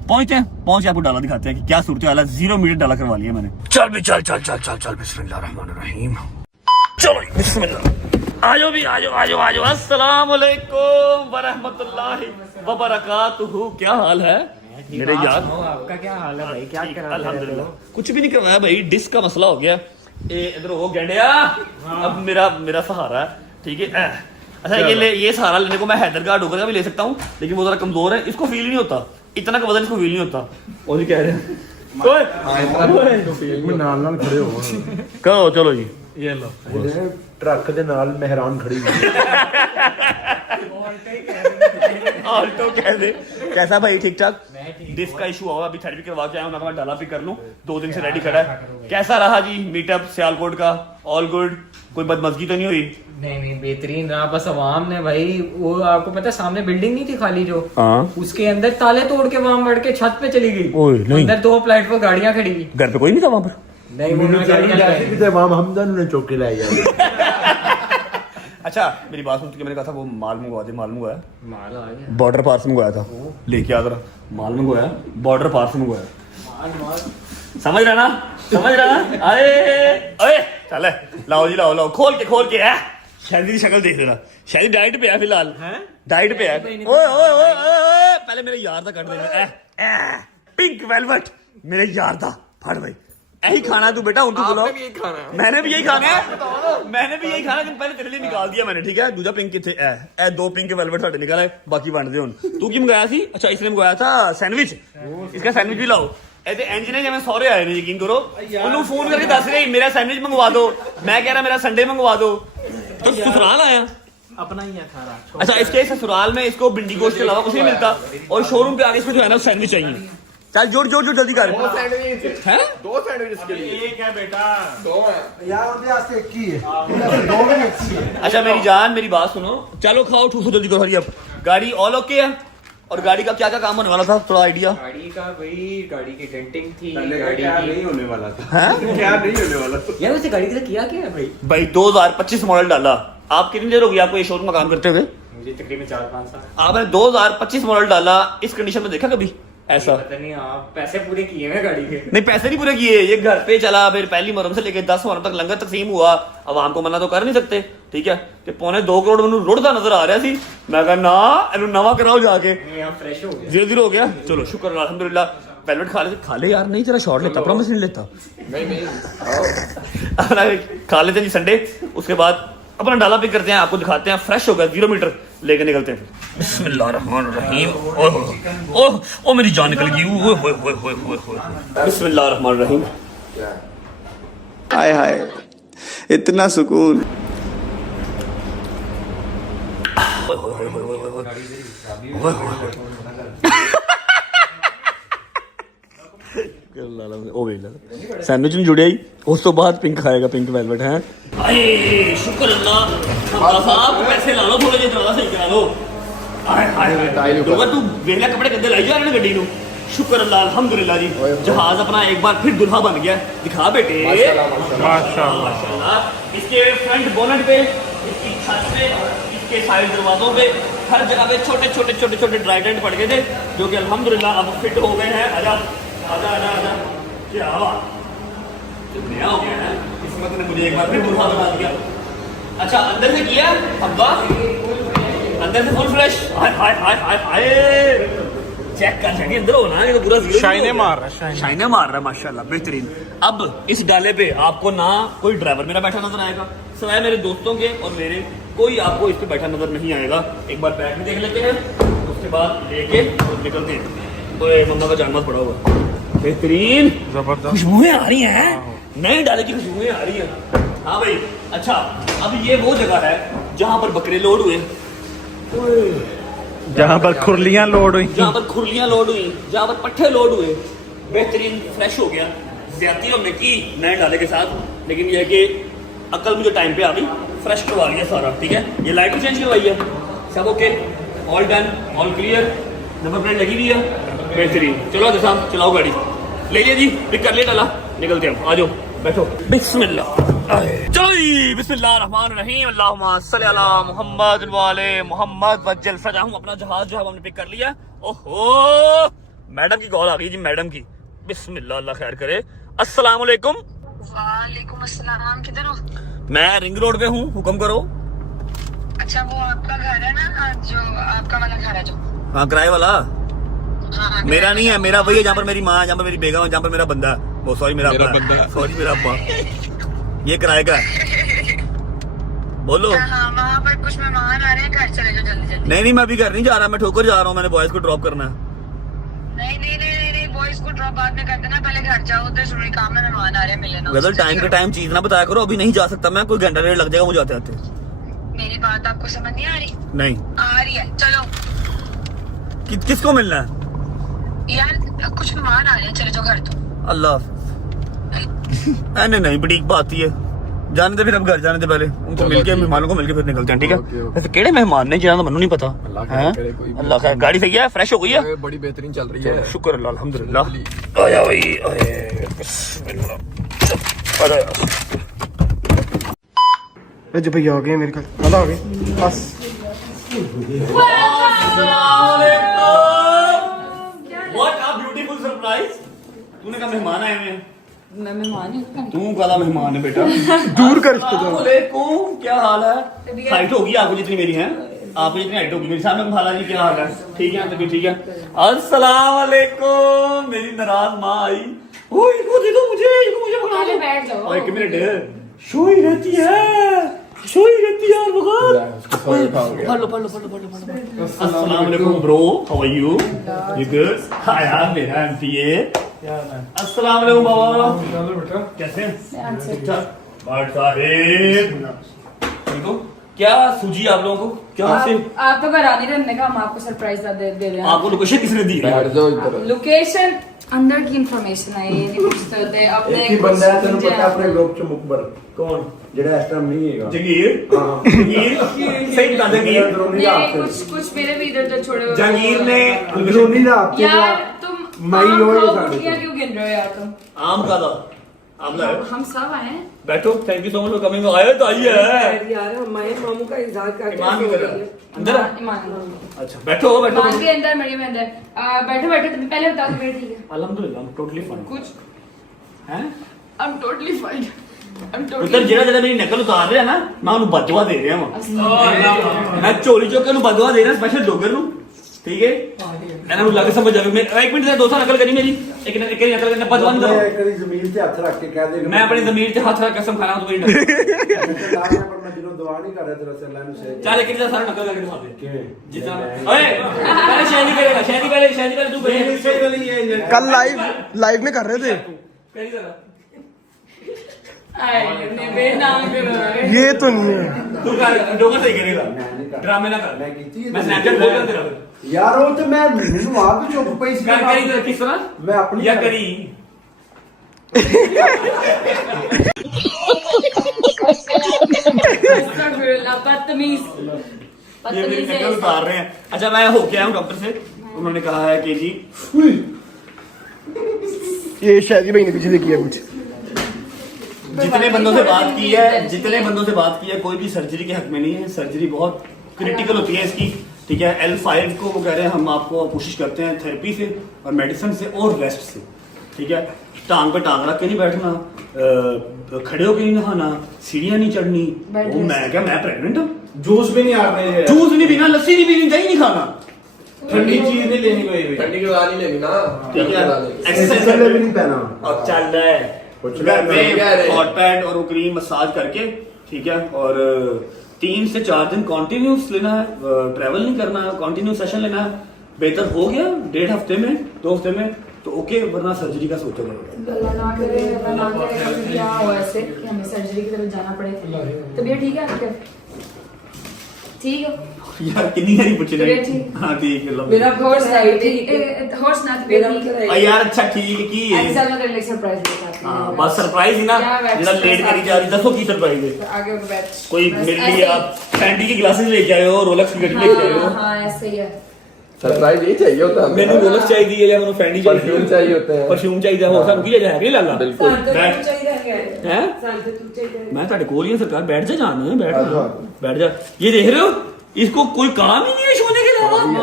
पहुंचते हैं, पहुंच आपको डाला दिखाते हैं कि क्या सूरत हाल है। 0 मीटर डाला करवा लिया मैंने। चल भी चल चल चल चल चल बिस्मिल्लाहिर्रहमानिर्रहीम। चलो बिस्मिल्लाह। आजो भी आजो आजो आजो। अस्सलाम वालेकुम व रहमतुल्लाहि व बरकातुहू। क्या हाल है मेरे यार? आपका क्या हाल है भाई? क्या कर रहे हो? अल्हम्दुलिल्लाह। कुछ भी नहीं करवाया भाई, डिस्क का मसला हो गया। इधर हो गंडिया, अब मेरा सहारा है, ठीक है। अच्छा ये सहारा लेने को मैं हैदरगार्ड होकर का भी ले सकता हूँ, लेकिन वो जरा कमजोर है, इसको फील नहीं होता, इतना का वजन इसको फील नहीं होता। और जी कह रहे हैं नाल खड़े हो कहो चलो जी ये लो ट्रक दे नाल मेहरान खड़ी हुई। ऑल्टो कह दे। कैसा भाई? ठीक ठाक? डिस्क का इशू हुआ, अभी थेरेपी करवा के आया हूं, मैं डाला भी कर लूं। 2 दिन से रेडी खड़ा है। कैसा रहा जी मीटअप सियालकोट का? All good? कोई बदमजगी तो नहीं हुई? नहीं बेहतरीन रहा। बस अवाम ने भाई, वो आपको पता है सामने बिल्डिंग नहीं थी खाली जो, उसके अंदर ताले तोड़ के वहां बढ़ के छत पे चली गई। अंदर 2 फ्लैट पर गाड़ियां खड़ी हुई। घर पे कोई नहीं था वहां पर? नहीं वो हमदन ने चौक के लाई अच्छा मेरी बात सुन, मैंने कहा था वो माल मंगवा दे। माल मंगवाया? माल आ गया। बॉर्डर पार से मंगवाया था, लेके आ जरा। माल मंगवाया, बॉर्डर पार से मंगवाया। समझ रहा ना? समझ रहा ना? अरे चले लाओ जी, लाओ खोल के है। शादी की शक्ल देख रहा, शादी डाइट पे है फिलहाल। डाइट पे है। ओए पहले मेरे यार था कट दे। पिंक वेलवेट मेरे यार था। फट भाई यही खाना तू बेटा, तू बोलो। मैंने भी यही खाना है, लेकिन पहले तेरे लिए निकाल दिया मैंने, ठीक है। दूसरा पिंक किथे है? 2 पिंक वेलवेट साडे निकल आए, बाकी वंड दे हुन। तू की मंगाया सी? अच्छा इसने मंगाया था सैंडविच। इसका सैंडविच भी लाओ। ऐसे इंज ने जिवें सौरे आए ने, यकीन करो। उन्होंने फोन करके दस रही मेरा सैंडविच मंगवा दो, मैं कह रहा मेरा संडे मंगवा दो। तो ससुराल आया अपना ही है सारा। अच्छा इसके ससुराल में इसको भिंडी गोश्त के अलावा कुछ नहीं मिलता, और शोरूम पे आगे इसको जो है ना सैंडविच चाहिए। चल जोड़ जल्दी कर। 2 सैंडविच है, 2 सैंडविच के लिए। एक है बेटा, 2 है यार उनके वास्ते एक ही है, 2 भी अच्छी है। अच्छा मेरी जान मेरी बात सुनो, चलो खाओ ठूसो जल्दी करो। हरी अब गाड़ी ऑल ओके है? और गाड़ी का क्या काम होने वाला था, थोड़ा आइडिया? गाड़ी का भाई, गाड़ी की डेंटिंग थी, गाड़ी नहीं होने वाला था। क्या नहीं होने वाला था यार वैसे गाड़ी का किया क्या है भाई 2025 मॉडल डाला। आप कितनी देर हो गई आपको ये शोरूम में काम करते हुए? मुझे तकरीबन 4-5 साल। आपने 2025 मॉडल डाला, इस कंडीशन में देखा कभी ऐसा? पता नहीं, आप पैसे पूरे किए हैं गाड़ी के? नहीं पैसे नहीं पूरे किए, ये घर पे चला, फिर पहली मुहर्रम से लेके 10 मुहर्रम तक लंगर तकसीम हुआ। अब आम को मना तो कर नहीं सकते, ठीक है। ते 2.25 करोड़ मैनू रुड़दा नजर आ रहा सी। मैं कहा ना इन्हू नवा कराओ जाके। यहाँ फ्रेश हो गया, 0-0 हो गया। चलो शुक्र अल्हम्दुलिल्लाह। वेलवेट खा ले यार। नहीं तेरा शॉर्ट लेता, प्रॉमिस नहीं लेता। नहीं खा लेते जी संडे, उसके बाद अपना डाला पिक करते हैं, आपको दिखाते हैं। फ्रेश हो गया, 0 मीटर लेके निकलते हैं। बिस्मिल्लाहिर्रहमानिर्रहीम। ओह मेरी जान निकल गई। बिस्मिल्लाहिर्रहमानिर्रहीम। हाय हाय इतना सुकून। सैंडविच नहीं जुड़िया ही, उस तो बाद पिंक खाएगा, पिंक वेलवेट है। आए शुक्र अल्लाह साहब, पैसे ला लो थोड़े, ज्यादा सही करा लो। तू वेला कपड़े गंदे लाई जा रहे गड्डी नू। शुक्र अल्लाह अल्हम्दुलिल्लाह जी, जहाज अपना एक बार फिर दुल्हा बन गया। दिखा बेटे माशाल्लाह। इसके फ्रंट बोनट पे, इसकी छत पे, इसके साइड दरवाजों पे, हर जगह पे छोटे ड्राई डेंट पड़ गए थे, जो कि अल्हम्दुलिल्लाह अब फिट हो गए हैं। आजा क्या नया हो गया है, किस्मत ने मुझे एक बार फिर दुल्हा बना दिया। अच्छा अंदर से किया अब्बा, अंदर से फुल फ्रेश। हाय चेक कर सकते अंदर होना, ये तो पूरा शाइने मार रहा है माशाल्लाह, बेहतरीन। अब इस डाले पे आपको ना कोई ड्राइवर मेरा बैठा नजर आएगा, सिवाय मेरे दोस्तों के और मेरे, कोई आपको इस पे बैठा नजर नहीं आएगा। एक बार बैठ के देख लेते हैं, उसके बाद लेके निकलते हैं। तो मम्मा का जानवर पड़ा हुआ, बेहतरीन खुशबुएं आ रही हैं, नए डाले की खुशबुएं आ रही हैं। हाँ भाई अच्छा, अब ये वो जगह है जहाँ पर बकरे लोड हुए, जहाँ पर खुरलियाँ लोड हुई, जहाँ पर पट्ठे लोड हुए। बेहतरीन फ्रेश हो गया। ज्यादती हमने की नए डाले के साथ, लेकिन यह कि अकल मुझे टाइम पे आ गई, फ्रेश करवा लिया सारा, ठीक है। ये लाइट भी चेंज करवाई है, सब okay, all done, all clear, number plate लगी हुई है, बेहतरीन। चलो साहब चलाओ गाड़ी, ले लिया जी, पिक कर लिया डाला, निकलते हैं। आ जाओ बैठो, बिस्मिल्लाह। चलो जी बिस्मिल्लाहिर्रहमानिर्रहीम, अल्लाहुम्मा सल्ली अला मुहम्मद व आले मुहम्मद वज्जल फरजाहुम। अपना जहाज जो है हमने पिक कर लिया। ओहो मैडम की कॉल आ गई जी, मैडम की। बिस्मिल्लाह, अल्लाह खैर करे। अस्सलाम वालेकुम। वालेकुम अस्सलाम, किधर हो? मैं रिंग रोड पे हूँ, हुक्म करो। अच्छा, वो आपका घर है ना, जो आपका वाला घर है जो? हाँ, किराए वाला। हाँ, मेरा नहीं है, मेरा वही है जहाँ पर मेरी माँ, जहाँ पर मेरी बेगम है, जहाँ पर मेरा बंदा है। वो सॉरी, मेरा अब्बा, सॉरी मेरा अब्बा। ये किराए का है। बोलो। हाँ, वहाँ पर कुछ मेहमान आ रहे हैं, घर चले जाओ जल्दी जल्दी। नहीं, मैं अभी घर नहीं जा रहा, मैं ठोकर जा रहा हूँ, मैंने बॉयज को ड्रॉप करना है। नहीं, बॉयज को ड्रॉप बाद में कर देना, पहले घर जाओ, उधर जरूरी काम में मेहमान आ रहे हैं, मिलना। वेदर टाइम का टाइम चीज ना बताया करो, अभी नहीं जा सकता मैं, कोई घंटा डेढ़ लग जाएगा मुझे आते आते। मेरी बात आपको समझ नहीं आ रही? नहीं आ रही है, चलो। किसको मिलना है? यार कुछ मेहमान आ रहे हैं, चले जाओ घर तो। अल्लाह। नहीं, बड़ी बात ही है, जाने दे फिर, अब घर जाने दे पहले, उनको मिलके, मेहमानों को मिलके फिर निकलते हैं, ठीक है? वैसे केड़े मेहमान ने जिन्होंने मैनू नहीं पता। अल्लाह खैर, गाड़ी सही है, फ्रेश हो गई है, बड़ी बेहतरीन चल रही है, शुक्र अल्लाह, अल्हम्दुलिल्लाह। आया भाई, आए बिस्मिल्लाह। जो भैया आ गए मेरे कल आ गए बस। What a beautiful surprise! तूने कहा मेहमान आए हुए हैं। मैं मेहमान हूँ। तू काला मेहमान है बेटा। दूर कर इसको। वालेकुम, क्या हाल है? हाइट होगी आपको जितनी मेरी है, आपको जितनी हाइट होगी मेरी। सामने खाला जी, क्या हाल है? ठीक है, तभी ठीक है। अस्सलाम वालेकुम, मेरी नाराज माँ आई। ओए इसको दे दो मुझे, इसको मुझे बना दो। बैठ जाओ। एक मिनट, सोई रहती है यार, पढ़ लो। अस्सलाम वालेकुम bro, how are you? You good? हाय यार, मेरा एमपीए। अस्सलाम वालेकुम बाबा, कैसे हैं? ठीक ठाक। बात साहिब, देखो क्या सूझी आप लोगों को, क्या से आप तो घर आने रहने का, हम आपको सरप्राइज दे रहे हैं। आपको लोकेशन किसने दी? लोकेशन अंदर की इंफॉर्मेशन है, ये नहीं पूछते होते अपने। एक ही बंदा है, तेन पता अपने ग्रुप च मुकबर कौन? जेड़ा इस टाइम नहीं है जंगीर। हां, जंगीर सही बता। जंगीर कुछ मेरे भी इधर उधर छोड़े हुए। जंगीर ने अंदरूनी रात यार तुम मई होए सारे क्यों गिन रहे हो यार तुम? आम का था, आम लाए। हम सब आए हैं। बैठो, thank you so much for coming. आए तो आइए। यार हमारे मामू का इंतजार कर ईमान की तरह अंदर। ईमान। अच्छा बैठो ईमान के अंदर, मरियम अंदर। बैठो, तुम पहले बताओ कि मेरे ठीक है। अल्हम्दुलिल्लाह, I'm totally fine। कुछ हैं? I'm totally fine। पुत्र जेड़ा मेरी नकल उतार रहा है ना, मैं उन्हें बदवा दे रहा हूं। मैं चोरी चौके नु बदवा दे रहा स्पेशल डोगर नु, ठीक है? मैंने उन्हें लगे समझ जावे। मैं एक मिनट से दोस्तों नकल करी मेरी, एक नकल करने बदवा नहीं दो। तेरी जमीन पे हाथ रख के कह दे मैं अपनी जमीन पे हाथ रख के कसम खाना हूं, तो मेरी नकल पर मैं दिलों दुआ नहीं कर रहा तेरा से, अल्लाह ने से चल लेकिन सारा नकल करके दिखा दे किवें जितना। ओए पहले शादी करेगा, शादी पहले तू पहले कल लाइव में कर रहे थे करी जरा। ये तो नहीं है। तू कर डोगा सही करेगा, ड्रामे ना कर। मैं स्नैपचैट खोल कर तेरा यार वो तो मैं मैनू आप चुप पई सी कर करी जरा किस तरह मैं अपनी या करी। ये मेरी नकल उतार रहे हैं। अच्छा मैं होके आया हूँ डॉक्टर से, उन्होंने कहा है कि जी ये शादी भाई ने पीछे देखी है कुछ। जितने बंदों से बात की है कोई भी सर्जरी के हक में नहीं है। सर्जरी बहुत क्रिटिकल होती है इसकी, ठीक है? L5 को वो कह रहे हैं हम आपको कोशिश करते हैं थेरेपी से और मेडिसिन से और रेस्ट से, ठीक है? टांग पे टांग रख के नहीं बैठना, खड़े होके नहीं नहाना, सीढ़ियां नहीं चढ़नी। वो मैं क्या, मैं प्रेग्नेंट हूँ? जूस भी नहीं आ रहे, जूस नहीं पीना, लस्सी नहीं पीनी, दही नहीं खाना, ठंडी चीज नहीं लेनी कोई भी, ठंडी की दवा नहीं लेनी ना, ठीक है? एक्सरसाइज भी नहीं पहना और चल रहा है घर पे हॉट पैड और वो क्रीम मसाज करके, ठीक है? और 3 से 4 दिन कॉन्टिन्यूस लेना है, ट्रैवल नहीं करना है, कॉन्टिन्यूस सेशन लेना है। बेहतर हो गया 1.5 हफ्ते में, 2 हफ्ते में तो ओके, वरना सर्जरी का सोचा जाएगा। अल्लाह ना करे कभी क्या हो ऐसे कि हमें सर्जरी की तरफ जाना पड़े। तबीयत ठीक है आपकी? ठीक है यार कितनी सारी पूछे तबीयत ठीक? हाँ ठीक है। मेरा हॉर्स हॉर्स ना तबीयत यार अच्छा ठीक की एक्चुअली मैं तेरे सरप्राइज देता हूं। हाँ बस सरप्राइज ही ना, जरा लेट करी जा रही, दसो की सरप्राइज है? आगे बैठ। कोई मेरे लिए आप फैंटी की ग्लासेस लेके आए हो, रोलेक्स की घड़ी लेके आए हो? हां ऐसे ही है। सरप्राइज ये चाहिए होता है। मैंने रोलेक्स चाहिए या मैंने फैंटी परफ्यूम चाहिए होता है, परफ्यूम चाहिए हो, सब की जाए है लाला। बिल्कुल हैं मैं ਤੁਹਾਡੇ ਕੋਲ ਹੀ ਹਾਂ सरकार, बैठ जा जान, बैठ जा। ये देख रहे हो, इसको कोई काम ही नहीं है सोने के अलावा।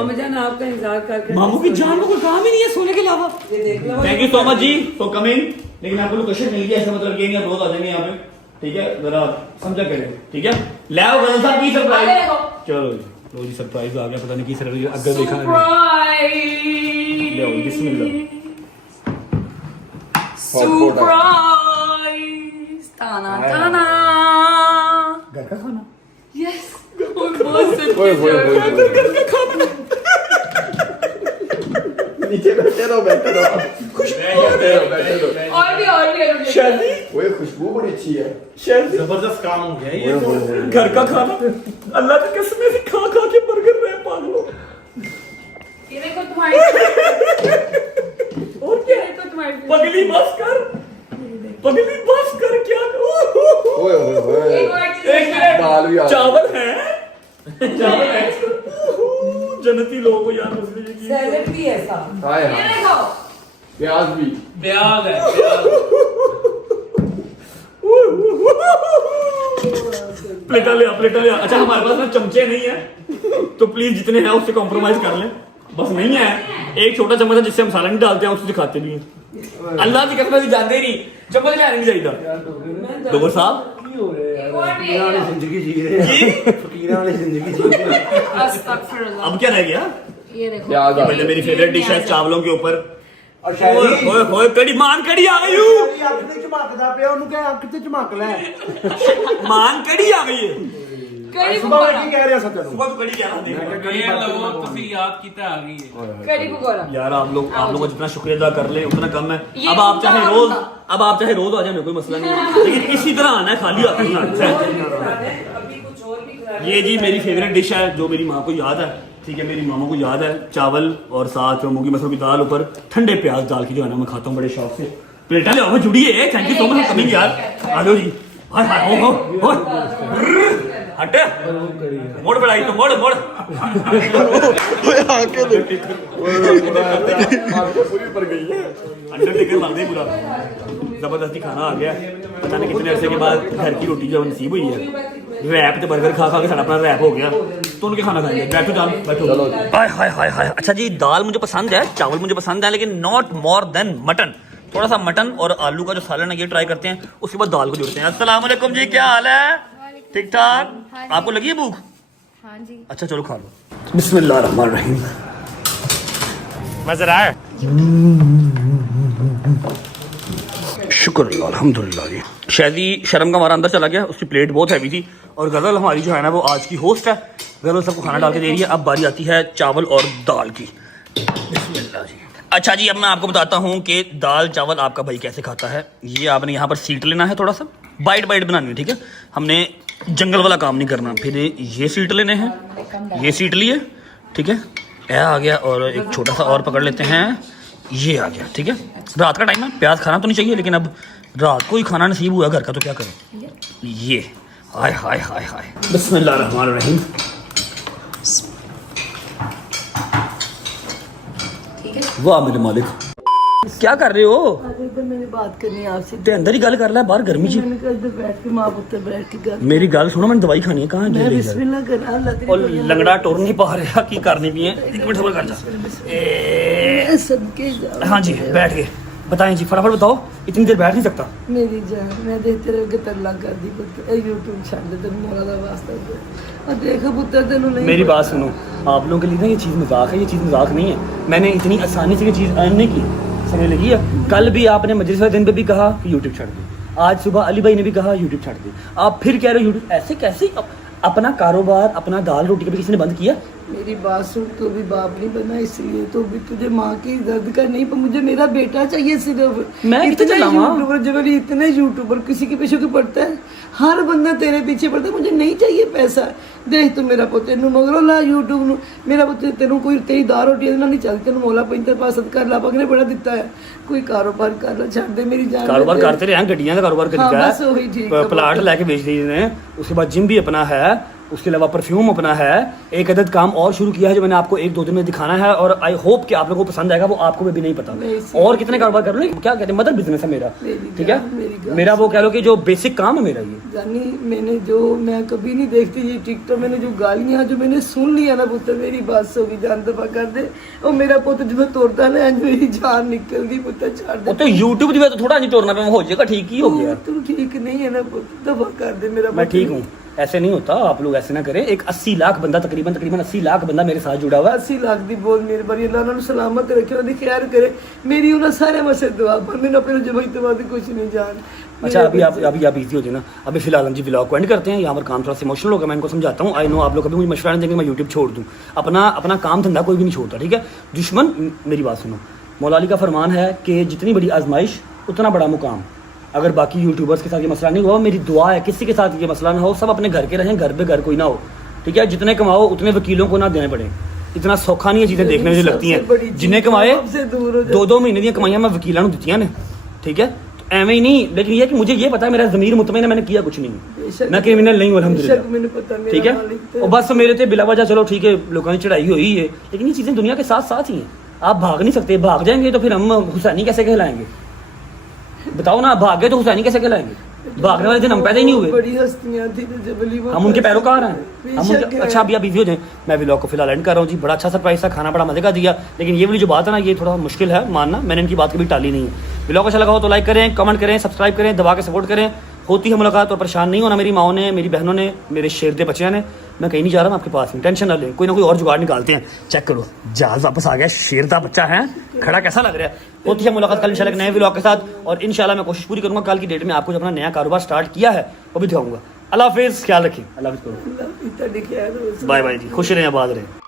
जान आपका इंतजार करके मामू की जान को कोई काम ही नहीं है सोने के अलावा। ये देख लो। Thank you so much ji for coming. लेकिन आपको लोकेशन मिल गया, ऐसा मतलब ये नहीं आप रोज आ जाएंगे यहाँ पे, ठीक है? जरा समझा करें, ठीक है? ले आओ गजल साहब की सरप्राइज। चलो जी, लो जी सरप्राइज आ गया, पता नहीं की सरप्राइज अगर देखा नहीं। ले आओ बिस्मिल्लाह। सरप्राइज ताना ताना घर का खाना। यस बहुत ओए ओए ओए नीचे बैठे रहो बैठे रहो और भी शादी ओए खुशबू बड़ी अच्छी है। शादी जबरदस्त काम हो गया ये तो। घर का खाना। अल्लाह की कसम से खा खा के बर्गर रहे पागलों। ये देखो तुम्हारी और क्या ये तो तुम्हारी पगली बस कर, पगली बस कर क्या ओए ओए ओए एक और चीज़ दाल भी आ चावल है, चावल है। जन्नती लोगों को यार मसले ये की सैलेड भी ऐसा। हाय ये हाय देखो प्याज भी प्याज है प्लेटा ले अच्छा हमारे पास ना चमचे नहीं है तो प्लीज जितने हैं उससे कॉम्प्रोमाइज कर लें, बस नहीं है। एक छोटा चम्मच है जिससे हम सालन डालते हैं, उससे खाते नहीं है। अल्लाह की कसम से जानते ही नहीं चम्मच क्या नहीं चाहिए। डोबर साहब एक और भी है जिंदगी जी रहे हैं, फकीरां वाली जिंदगी जी रहे हैं। अस्तगफिरुल्लाह। अब क्या रह गया? ये देखो प्याज आ पहले मेरी फेवरेट डिश है चावलों के ऊपर। और शायद ओए ओए कड़ी मान कड़ी आ गई हूँ। ਅੱਖ ਤੇ ਝਮਕਦਾ ਪਿਆ, ਉਹਨੂੰ ਕਹਿ ਅੱਖ ਤੇ ਝਮਕ ਲੈ। मान कड़ी आ गई है। कड़ी ਸੁਬਾ पकौड़ा ਕੀ ਕਹਿ ਰਿਹਾ ਸੀ ਤੈਨੂੰ? सुबह तो कड़ी क्या देख कड़ी पकौड़ा यार आप लोग का जितना शुक्रिया अदा कर ले उतना कम है। ये अब आप चाहे उतना रोज होगा। अब आप चाहे रोज आ जाए कोई मसला नहीं है, लेकिन इसी तरह आना है, खाली हाथ नहीं आना है। अभी कुछ और भी खिला ये जी मेरी फेवरेट डिश है जो मेरी माँ को याद है, ठीक है? मेरी मामा को याद है। चावल और साथ मूंगी मसूर की दाल ऊपर ठंडे प्याज डाल के जो है ना मैं खाता हूँ बड़े शौक से। प्लेटा ले आओ जुड़ी है। Thank you so much coming यार। आ जाओ जी। हाय हाय ओ हट मोड़ बढ़ाई तो मोड़ मोड़ पूरी पर गई है। अंडरटेकर मार दे पूरा। जबरदस्ती खाना आ गया, पता नहीं कितने अरसे के बाद घर की रोटी जो नसीब हुई है। रैप तो बर्गर खा खा के सारा अपना रैप हो गया, तो उनके खाना खाएंगे। बैठो जान बैठो। हाय हाय हाय हाय। अच्छा जी दाल मुझे पसंद है, चावल मुझे पसंद है, लेकिन नॉट मोर देन मटन। थोड़ा सा मटन और आलू का जो सालन है ये ट्राई करते हैं, उसके बाद दाल को जोड़ते हैं। अस्सलाम वालेकुम जी, क्या हाल है? ठीक ठाक? आपको लगी है भूख? हाँ जी अच्छा चलो खा लो। बिस्मिल्लाह रहमान रहीम। मजा आया? शुक्र अल्हम्दुलिल्लाह जी। शायदी शर्म का हमारा अंदर चला गया, उसकी प्लेट बहुत हैवी थी। और गजल हमारी जो है ना वो आज की होस्ट है, गजल सबको खाना डाल के दे रही है। अब बारी आती है चावल और दाल की। बिस्मिल्लाह जी। अच्छा जी अब मैं आपको बताता हूँ कि दाल चावल आपका भाई कैसे खाता है। ये आपने यहाँ पर सीट लेना है, थोड़ा सा बाइट बाइट बनानी है, ठीक है? हमने जंगल वाला काम नहीं करना। फिर ये सीट लेने हैं, ये सीट लिए, ठीक है? यह आ गया और एक छोटा सा और पकड़ लेते हैं, ये आ गया, ठीक है? रात का टाइम है, प्याज खाना तो नहीं चाहिए, लेकिन अब रात को ही खाना नसीब हुआ घर का तो क्या करें। ये हाय हाय हाय हाय। बिस्मिल्लाह रहमान रहीम। वाह मेरे मालिक, क्या कर रहे हो? अरे तो मैंने बात करनी है आपसे। ते अंदर ही गल कर ले, बाहर गर्मी जी। मैंने कहा इधर बैठ के माँ पुत्र बैठ के गल। मेरी गल सुनो, मैंने दवाई खानी है। कहाँ मैं बिस्मिल्लाह कर रहा अल्लाह तेरी और बड़ी लंगड़ा टोर नहीं पा रहा की करनी भी है। एक मिनट सबर कर जा। मैं सदके जाऊं। हाँ जी बैठ गए, बताएं जी फटाफट बताओ, इतनी देर बैठ नहीं सकता। मेरी जान मैं देखते रह के तल्ला कर दी पुत्र ए यूट्यूब छाड़ दे तेरे मौला दा वास्ता दे और देखो पुत्र तेनू नहीं मेरी बात सुनो, आप लोगों के लिए ना ये चीज़ मजाक है, ये चीज़ मजाक नहीं है। मैंने इतनी आसानी से ये चीज़ अर्न नहीं की, समझ लगी है? कल भी आपने मजलिस वाले दिन पे भी कहा कि यूट्यूब छाड़ दे, आज सुबह अली भाई ने भी कहा यूट्यूब छाड़ दे, आप फिर कह रहे हो यूट्यूब। ऐसे कैसे अपना कारोबार, अपना दाल रोटी कभी किसी ने बंद किया? मेरी बात सुन, तू भी बाप नहीं बना इसलिए तो भी तुझे माँ की दर्द का नहीं, पर मुझे मेरा बेटा चाहिए सिर्फ। मैं इतने कितना चलाऊं? यूट्यूबर जब भी इतने यूट्यूबर किसी के पीछे क्यों पड़ता है? हर बंदा तेरे पीछे पड़ता है, मुझे नहीं चाहिए पैसा। देख तू मेरा पुत्र तेनू मगरों ला यूट्यूब नू, मेरा पुत्र तेनू कोई तेरी दाल रोटी नहीं चलती, तेनू मौला पैंतर पास सदका अल्लाह पाक ने बड़ा दिता है। कोई कारोबार कर ला, छाड़ दे मेरी जान। कारोबार करते रहे हैं, गड्डियां का कारोबार हाँ, करी बस वही ठीक है। प्लाट लेके बेच दिए ने, उसके बाद जिम भी अपना है, उसके अलावा परफ्यूम अपना है, एक अदद काम और शुरू किया है जो मैंने आपको 1-2 दिन में दिखाना है और आई होप कि आप लोगों को पसंद आएगा, वो आपको भी नहीं पता। और कितने कारोबार कर रहे हो, क्या कहते हैं, मदर बिजनेस है मेरा, ठीक है, मेरा वो कह लो कि जो बेसिक काम है मेरा ये। जानी मैंने जो मैं कभी नहीं देखती ये टिकटॉक, मैंने जो गालियां जो मैंने सुन लिया ना पुत्र, मेरी बात सो भी जान दफा कर दे। और मेरा पुत्र जो तोड़ता ना मेरी जान निकल दी पुत्र, छाड़ दे। तो यूट्यूब की वजह तो थोड़ा नहीं तोड़ना पे हो जाएगा, ठीक ही हो गया। तू ठीक नहीं है ना पुत्र, दफा कर दे मेरा। मैं ठीक हूँ, ऐसे नहीं होता, आप लोग ऐसे ना करें। एक 80 लाख बंदा, तकरीबन 80 लाख बंदा मेरे साथ जुड़ा हुआ है। 80 लाख दी बहुत मेहरबानी, अल्लाह उन्हें सलामत रखे, उन्हें खैर करे। मेरी उन्हें सारे मसे दुआ पर मैंने अपने जब तो बात कुछ नहीं जान। अच्छा अभी आप इजी हो जाए ना, अभी फिलहाल हम जी व्लॉग को एंड करते हैं। यहाँ पर काम थोड़ा सा इमोशनल होगा, मैं इनको समझाता हूँ। आई नो आप लोग कभी मुझे मशवरा नहीं देंगे मैं यूट्यूब छोड़ दूँ, अपना काम धंधा कोई भी नहीं छोड़ता, ठीक है। दुश्मन, मेरी बात सुनो, मौला अली का फरमान है कि जितनी बड़ी आजमाइश उतना बड़ा मुकाम। अगर बाकी यूट्यूबर्स के साथ ये मसला नहीं हुआ, मेरी दुआ है किसी के साथ ये मसला ना हो, सब अपने घर के रहें, घर पे घर कोई ना हो, ठीक है। जितने कमाओ उतने वकीलों को ना देने पड़े, इतना सौखा नहीं है चीजें देखने में जो लगती हैं। जिन्हें कमाए 2-2 महीने दी कमाइयां मैं वकीलों को दी ने, ठीक है। तो एवं ही नहीं, लेकिन ये कि मुझे ये पता है मेरा ज़मीर मुतमईन है, मैंने किया कुछ नहीं, मैं क्रिमिनल नहीं हूं अल्हम्दुलिल्लाह, ठीक है। और बस मेरे ते बिला वजह चलो ठीक है लोगों ने चढ़ाई हुई है, लेकिन ये चीजें दुनिया के साथ साथ ही हैं। आप भाग नहीं सकते, भाग जाएंगे तो फिर हम हुसैनी कैसे कहलाएंगे, बताओ ना। भाग गए तो हुसैनी कैसे कहलाएंगे, भागने वाले दिन हम पैदा ही नहीं हुए, बड़ी हस्तियां थी हम उनके पैरोकार हैं, हम उनके। अच्छा अभी आप बिजी हो जाए, मैं व्लॉग को फिलहाल एंड कर रहा हूँ जी। बड़ा अच्छा सरप्राइज था, खाना बड़ा मजे का दिया, लेकिन ये वाली जो बात है ना ये थोड़ा मुश्किल है मानना, मैंने इनकी बात कभी टाली नहीं है। व्लॉग अच्छा लगा हो तो लाइक करें, कमेंट करें, सब्सक्राइब करें, दबा के सपोर्ट करें। होती है मुलाकात, और परेशान नहीं होना, मेरी माओ ने, मेरी बहनों ने, मेरे शेर दे बच्चियां ने। मैं कहीं नहीं जा रहा हूँ आपके पास में, टेंशन ना लें, कोई ना कोई और जुगाड़ निकालते हैं। चेक करो जहाज वापस आ गया, शेर दा बच्चा है, खड़ा कैसा लग रहा है। होती है मुलाकात कल इंशाल्लाह एक नए व्लॉग के साथ, और इंशाल्लाह मैं कोशिश पूरी करूंगा कल की डेट में आपको जो अपना नया कारोबार स्टार्ट किया है वो भी दिखाऊंगा। अल्लाह हाफिज़, ख्याल रखिए, अल्लाह हाफिज़, बाय बाय जी, खुश रहें, आबाद रहें।